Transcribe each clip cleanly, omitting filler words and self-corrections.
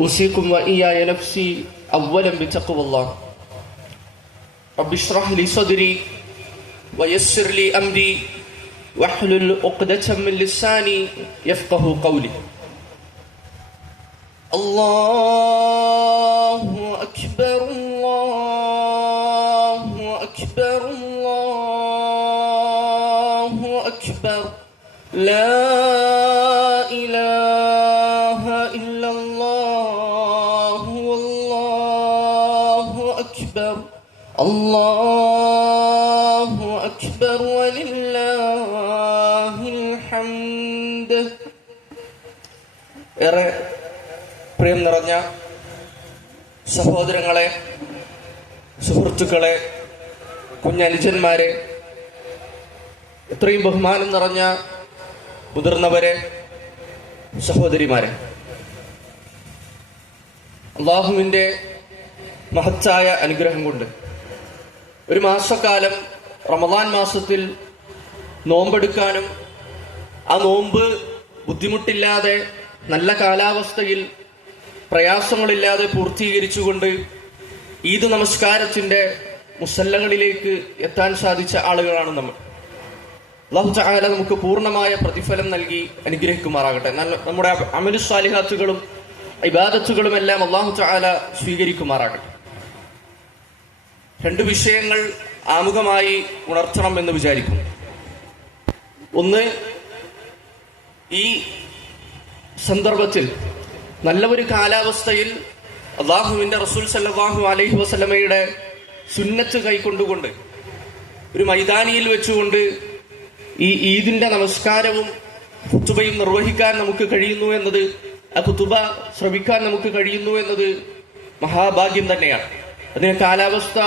أوصيكم وإياي نفسي أولا بتقوى الله. رب اشرح لي صدري ويسر لي أمري واحلل عقدة من لساني يفقه قولي. الله أكبر الله أكبر الله أكبر لا إله إلا الله والله أكبر الله أكبر ولله الحمد. ഏറെ പ്രിയം നിറഞ്ഞ സഹോദരങ്ങളെ, സുഹൃത്തുക്കളെ, കുഞ്ഞനുജന്മാരെ, ഇത്രയും ബഹുമാനം നിറഞ്ഞ മുതിർന്നവരെ, സഹോദരിമാരെ, അള്ളാഹുവിൻ്റെ മഹത്തായ അനുഗ്രഹം കൊണ്ട് ഒരു മാസക്കാലം റമദാൻ മാസത്തിൽ നോമ്പെടുക്കാനും ആ നോമ്പ് ബുദ്ധിമുട്ടില്ലാതെ നല്ല കാലാവസ്ഥയിൽ പ്രയാസങ്ങളില്ലാതെ പൂർത്തീകരിച്ചുകൊണ്ട് ഈദ് നമസ്കാരത്തിൻ്റെ മുസല്ലകളിലേക്ക് എത്താൻ സാധിച്ച ആളുകളാണ് നമ്മൾ. അല്ലാഹു തആല നമുക്ക് പൂർണ്ണമായ പ്രതിഫലം നൽകി അനുഗ്രഹിക്കുമാറാകട്ടെ. നമ്മുടെ അമലു സാലിഹാത്തുകളും ഇബാദത്തുകളും എല്ലാം അല്ലാഹു തആല സ്വീകരിക്കുമാറാകട്ടെ. രണ്ട് വിഷയങ്ങൾ ആമുഖമായി ഉണർത്തണം എന്ന് വിചാരിക്കുന്നു. ഒന്ന്, ഈ സന്ദർഭത്തിൽ നല്ല ഒരു കാലാവസ്ഥയിൽ അല്ലാഹുവിൻ്റെ റസൂൽ സല്ലല്ലാഹു അലൈഹി വസല്ലമയുടെ സുന്നത്ത് കൈക്കൊണ്ടുകൊണ്ട് ഒരു മൈതാനിയിൽ വെച്ചുകൊണ്ട് ഈ ഈദിന്റെ നമസ്കാരവും ഖുതുബയും നിർവഹിക്കാൻ നമുക്ക് കഴിയുന്നു എന്നത്, ആ ഖുതുബ ശ്രവിക്കാൻ നമുക്ക് കഴിയുന്നു എന്നത് മഹാഭാഗ്യം തന്നെയാണ്. അതിന് കാലാവസ്ഥ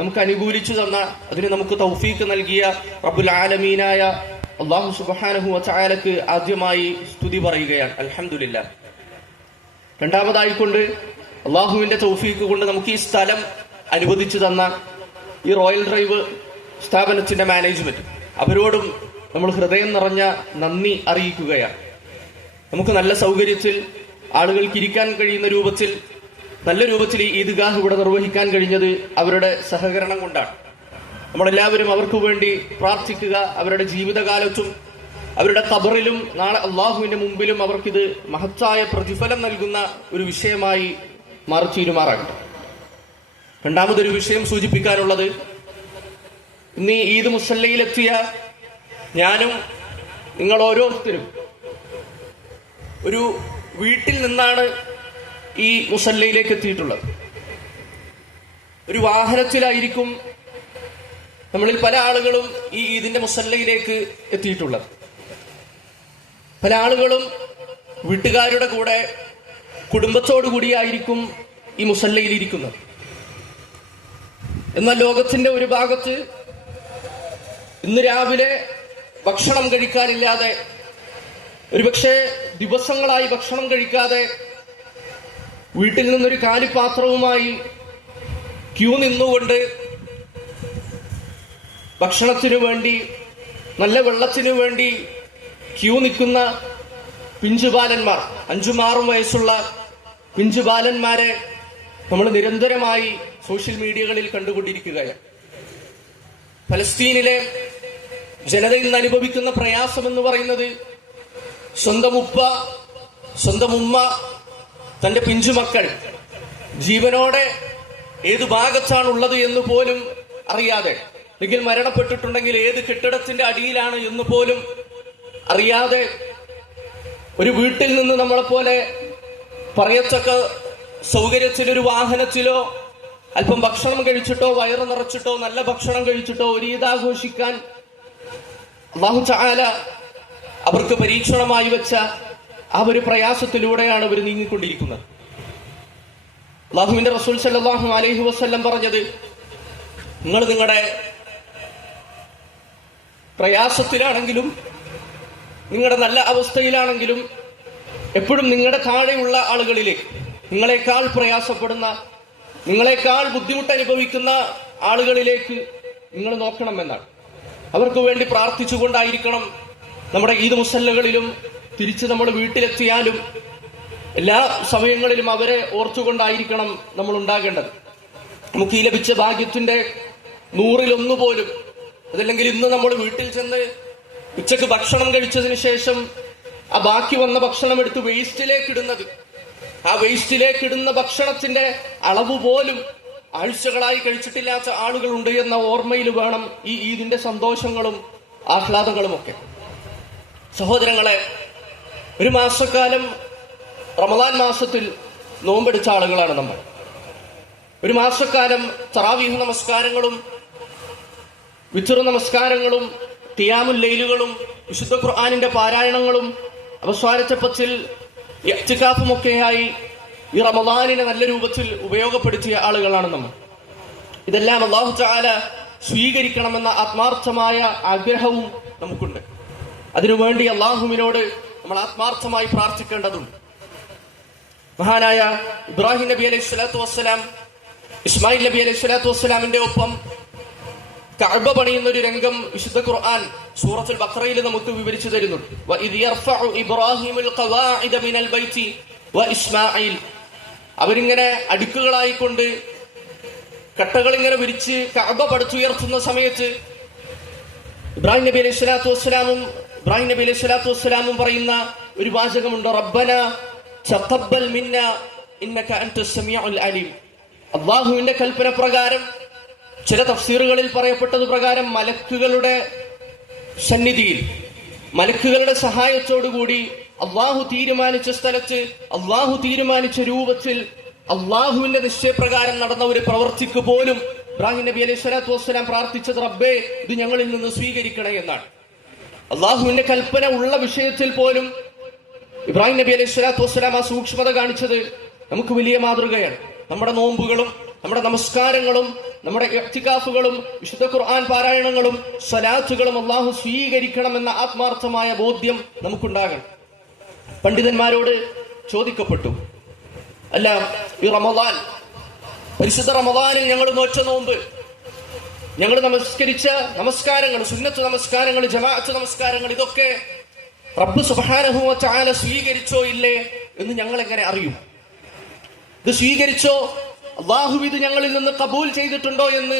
നമുക്ക് അനുകൂലിച്ചു തന്ന, അതിന് നമുക്ക് തൗഫീഖ് നൽകിയ റബ്ബുൽ ആലമീനായ അല്ലാഹു സുബ്ഹാനഹു വ തആലക്ക് ആദ്യമായി സ്തുതി പറയുകയാണ്, അൽഹംദുലില്ലാ. രണ്ടാമതായിക്കൊണ്ട് അള്ളാഹുവിന്റെ തൗഫീഖ് കൊണ്ട് നമുക്ക് ഈ സ്ഥലം അനുവദിച്ചു തന്ന ഈ റോയൽ ഡ്രൈവ് സ്ഥാപനത്തിന്റെ മാനേജ്മെന്റ്, അവരോടും നമ്മൾ ഹൃദയം നിറഞ്ഞ നന്ദി അറിയിക്കുകയാണ്. നമുക്ക് നല്ല സൗകര്യത്തിൽ ആളുകൾക്ക് ഇരിക്കാൻ കഴിയുന്ന രൂപത്തിൽ, നല്ല രൂപത്തിൽ ഈ ഈദ്ഗാഹ് ഇവിടെ നിർവഹിക്കാൻ കഴിഞ്ഞത് അവരുടെ സഹകരണം കൊണ്ടാണ്. നമ്മളെല്ലാവരും അവർക്ക് വേണ്ടി പ്രാർത്ഥിക്കുക. അവരുടെ ജീവിതകാലത്തും അവരുടെ ഖബറിലും നാളെ അള്ളാഹുവിന്റെ മുമ്പിലും അവർക്കിത് മഹത്തായ പ്രതിഫലം നൽകുന്ന ഒരു വിഷയമായി മാറിത്തീരുമാറാകട്ടെ. രണ്ടാമതൊരു വിഷയം സൂചിപ്പിക്കാനുള്ളത്, ഇന്ന് ഈ ഈദ് മുസല്ലയിലെത്തിയ ഞാനും നിങ്ങൾ ഓരോരുത്തരും ഒരു വീട്ടിൽ നിന്നാണ് ഈ മുസല്ലയിലേക്ക് എത്തിയിട്ടുള്ളത്. ഒരു വാഹനത്തിലായിരിക്കും നമ്മളിൽ പല ആളുകളും ഈ ഈദിന്റെ മുസല്ലയിലേക്ക് എത്തിയിട്ടുള്ളത്. പല ആളുകളും വീട്ടുകാരുടെ കൂടെ കുടുംബത്തോടു കൂടിയായിരിക്കും ഈ മുസല്ലയിൽ ഇരിക്കുന്നത്. എന്നാൽ ലോകത്തിന്റെ ഒരു ഭാഗത്ത് ഇന്ന് രാവിലെ ഭക്ഷണം കഴിക്കാനില്ലാതെ, ഒരുപക്ഷെ ദിവസങ്ങളായി ഭക്ഷണം കഴിക്കാതെ വീട്ടിൽ നിന്നൊരു കാലിപാത്രവുമായി ക്യൂ നിന്നുകൊണ്ട് ഭക്ഷണത്തിനു വേണ്ടി, നല്ല വെള്ളത്തിനു വേണ്ടി ക്യൂ നിൽക്കുന്ന പിഞ്ചുബാലന്മാർ, 5-6 വയസ്സുള്ള പിഞ്ചുബാലന്മാരെ നമ്മൾ നിരന്തരമായി സോഷ്യൽ മീഡിയകളിൽ കണ്ടുകൊണ്ടിരിക്കുകയാണ്. ഫലസ്തീനിലെ ജനതയിൽ നിന്ന് അനുഭവിക്കുന്ന പ്രയാസം എന്ന് പറയുന്നത്, സ്വന്തം ഉപ്പ, സ്വന്തം ഉമ്മ, തന്റെ പിഞ്ചുമക്കൾ ജീവനോടെ ഏതു ഭാഗത്താണുള്ളത് എന്ന് പോലും അറിയാതെ, അല്ലെങ്കിൽ മരണപ്പെട്ടിട്ടുണ്ടെങ്കിൽ ഏത് കെട്ടിടത്തിന്റെ അടിയിലാണ് എന്ന് പോലും അറിയാതെ, ഒരു വീട്ടിൽ നിന്ന് നമ്മളെപ്പോലെ പറയത്തക്ക സൗകര്യത്തിലൊരു വാഹനത്തിലോ അല്പം ഭക്ഷണം കഴിച്ചിട്ടോ വയറ് നിറച്ചിട്ടോ നല്ല ഭക്ഷണം കഴിച്ചിട്ടോ ഒരു ഈദ് ആഘോഷിക്കാൻ അല്ലാഹു തആല അവർക്ക് പരീക്ഷണമായി വെച്ച ആ ഒരു പ്രയാസത്തിലൂടെയാണ് അവർ നീങ്ങിക്കൊണ്ടിരിക്കുന്നത്. അല്ലാഹുവിന്റെ റസൂൽ സല്ലല്ലാഹു അലൈഹി വസല്ലം പറഞ്ഞത്, നിങ്ങൾ നിങ്ങളുടെ പ്രയാസത്തിലാണെങ്കിലും നിങ്ങളുടെ നല്ല അവസ്ഥയിലാണെങ്കിലും എപ്പോഴും നിങ്ങളുടെ താഴെയുള്ള ആളുകളിലേക്ക്, നിങ്ങളെക്കാൾ പ്രയാസപ്പെടുന്ന, നിങ്ങളെക്കാൾ ബുദ്ധിമുട്ട് അനുഭവിക്കുന്ന ആളുകളിലേക്ക് നിങ്ങൾ നോക്കണമെന്നാണ്. അവർക്ക് വേണ്ടി പ്രാർത്ഥിച്ചുകൊണ്ടായിരിക്കണം നമ്മുടെ ഈദ് മുസല്ലകളിലും തിരിച്ച് നമ്മൾ വീട്ടിലെത്തിയാലും എല്ലാ സമയങ്ങളിലും അവരെ ഓർത്തുകൊണ്ടായിരിക്കണം നമ്മൾ ഉണ്ടാകേണ്ടത്. നമുക്ക് ഈ ലഭിച്ച ഭാഗ്യത്തിന്റെ 100-1 പോലും, അതല്ലെങ്കിൽ ഇന്ന് നമ്മൾ വീട്ടിൽ ചെന്ന് ഉച്ചക്ക് ഭക്ഷണം കഴിച്ചതിന് ശേഷം ആ ബാക്കി വന്ന ഭക്ഷണം എടുത്ത് വേസ്റ്റിലേക്ക് ഇടുന്നത്, ആ വേസ്റ്റിലേക്ക് ഇടുന്ന ഭക്ഷണത്തിന്റെ അളവ് പോലും ആഴ്ചകളായി കഴിച്ചിട്ടില്ലാത്ത ആളുകളുണ്ട് എന്ന ഓർമ്മയിൽ വേണം ഈ ഈദിന്റെ സന്തോഷങ്ങളും ആഹ്ലാദങ്ങളും ഒക്കെ. സഹോദരങ്ങളെ, ഒരു മാസക്കാലം റമദാൻ മാസത്തിൽ നോമ്പെടുത്ത ആളുകളാണ് നമ്മൾ. ഒരു മാസക്കാലം തറാവീഹ് നമസ്കാരങ്ങളും വിത്ർ നമസ്കാരങ്ങളും ഖിയാമുൽ ലൈലുകളും വിശുദ്ധ ഖുർആനിന്റെ പാരായണങ്ങളും അവസാനത്തെ 10-ൽ ഇഅ്തികാഫുമൊക്കെയായി ഈ റമദാനിനെ നല്ല രൂപത്തിൽ ഉപയോഗപ്പെടുത്തിയ ആളുകളാണ് നമ്മൾ. ഇതെല്ലാം അല്ലാഹു തആല സ്വീകരിക്കണമെന്ന ആത്മാർത്ഥമായ ആഗ്രഹവും നമുക്കുണ്ട്. അതിനുവേണ്ടി അല്ലാഹുവിനോട് നമ്മൾ ആത്മാർത്ഥമായി പ്രാർത്ഥിക്കേണ്ടതുണ്ട്. മഹാനായ ഇബ്രാഹിം നബി അലൈഹി സ്വലാത്തു വസ്സലാം ഇസ്മായിൽ നബി അലൈഹി സ്വലാത്തു വസ്സലാമിന്റെ ഒപ്പം കഅബ പണിയുന്ന ഒരു രംഗം വിശുദ്ധ ഖുർആൻ സൂറത്തുൽ ബഖറയിൽ നമുക്ക് വിവരിച്ചു തരുന്നുണ്ട്. വഇദ് യർഫഉ ഇബ്രാഹിമുൽ ഖവാഇദ മിനൽ ബൈത്തി വഇസ്മാഈൽ. അവരിങ്ങനെ അടുക്കുകളായിക്കൊണ്ട് കട്ടകൾ ഇങ്ങനെ വിരിച്ച് കഅബ പടുത്തുയർത്തുന്ന സമയത്ത് ഇബ്രാഹിം നബി അലൈഹി സ്വലാത്തു വസ്സലാമും പറയുന്ന ഒരു വാചകമുണ്ട്, റബ്ബന തഖബ്ബൽ മിന്നാ ഇന്നക അൻതസ് സമീഉൽ അലീം. അല്ലാഹുവിന്റെ കൽപ്പന പ്രകാരം, ചില തഫ്സീറുകളിൽ പറയപ്പെട്ടത് പ്രകാരം, മലക്കുകളുടെ സന്നിധിയിൽ മലക്കുകളുടെ സഹായത്തോടുകൂടി അള്ളാഹു തീരുമാനിച്ച സ്ഥലത്ത് അള്ളാഹു തീരുമാനിച്ച രൂപത്തിൽ അള്ളാഹുവിന്റെ നിശ്ചയപ്രകാരം നടന്ന ഒരു പ്രവൃത്തിക്ക് പോലും ഇബ്രാഹിം നബി അലൈഹി സ്വലാത്തു വസ്സലാം പ്രാർത്ഥിച്ചത് റബ്ബേ ഇത് ഞങ്ങളിൽ നിന്ന് സ്വീകരിക്കണേ എന്നാണ്. അള്ളാഹുവിന്റെ കൽപ്പന ഉള്ള വിഷയത്തിൽ പോലും ഇബ്രാഹിം നബി അലൈഹി സ്വലാത്തു വസ്സലാം ആ സൂക്ഷ്മത കാണിച്ചത് നമുക്ക് വലിയ മാതൃകയാണ്. നമ്മുടെ നോമ്പുകളും നമ്മുടെ നമസ്കാരങ്ങളും നമ്മുടെ ഇഅ്തികാഫുകളും വിശുദ്ധ ഖുർആൻ പാരായണങ്ങളും സ്വലാത്തുകളും അള്ളാഹു സ്വീകരിക്കണമെന്ന ആത്മാർത്ഥമായ ബോധ്യം നമുക്കുണ്ടാകണം. പണ്ഡിതന്മാരോട് ചോദിക്കപ്പെട്ടു, അല്ല ഈ റമദാൻ, പരിശുദ്ധ റമദാനിൽ ഞങ്ങൾ നോറ്റ നോമ്പ്, ഞങ്ങൾ നമസ്കരിച്ച നമസ്കാരങ്ങൾ, സുന്നത്ത് നമസ്കാരങ്ങൾ, ജമാഅത്ത് നമസ്കാരങ്ങൾ, ഇതൊക്കെ റബ്ബ് സുബ്ഹാനഹു വ തആല സ്വീകരിച്ചോ ഇല്ലേ എന്ന് ഞങ്ങൾ എങ്ങനെ അറിയും? ഇത് സ്വീകരിച്ചോ, അള്ളാഹു ഇത് ഞങ്ങളിൽ നിന്ന് കബൂൽ ചെയ്തിട്ടുണ്ടോ എന്ന്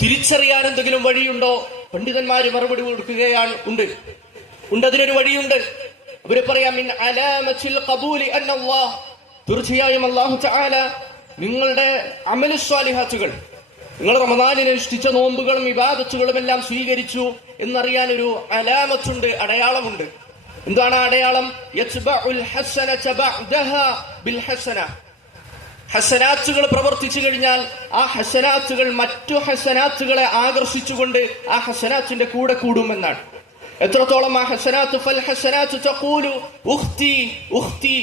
തിരിച്ചറിയാൻ എന്തെങ്കിലും വഴിയുണ്ടോ? പണ്ഡിതന്മാര് മറുപടി കൊടുക്കുകയാണ്, ഉണ്ട്, അതിനൊരു വഴിയുണ്ട്. അവര് പറയാം, മിൻ അലാമത്തിൽ ഖബൂലി അന്നല്ലാഹ്, തീർച്ചയായും അല്ലാഹു തആല നിങ്ങളുടെ അമലു സ്വാലിഹാത്തുകൾ, നിങ്ങൾ റമദാനിൽ അനുഷ്ഠിച്ച നോമ്പുകളും ഇബാദത്തുകളും എല്ലാം സ്വീകരിച്ചു എന്നറിയാൻ ഒരു അലാമത്തുണ്ട്, അടയാളമുണ്ട്. എന്താണ് അടയാളം? യത്ബഉൽ ഹസനത ബഅദഹാ ബിൽ ഹസന. ഹസനാത്തുകൾ പ്രവർത്തിച്ചു കഴിഞ്ഞാൽ ആ ഹസനാത്തുകൾ മറ്റു ഹസനാത്തുകളെ ആകർഷിച്ചുകൊണ്ട് ആ ഹസനാത്തിന്റെ കൂടെ കൂടുമെന്നാണ്. എത്രത്തോളം ആ ഹസനാത്ത്, ഫൽ ഹസനാത്ത് തഖൂലു ഉഖ്തി ഉഖ്തി,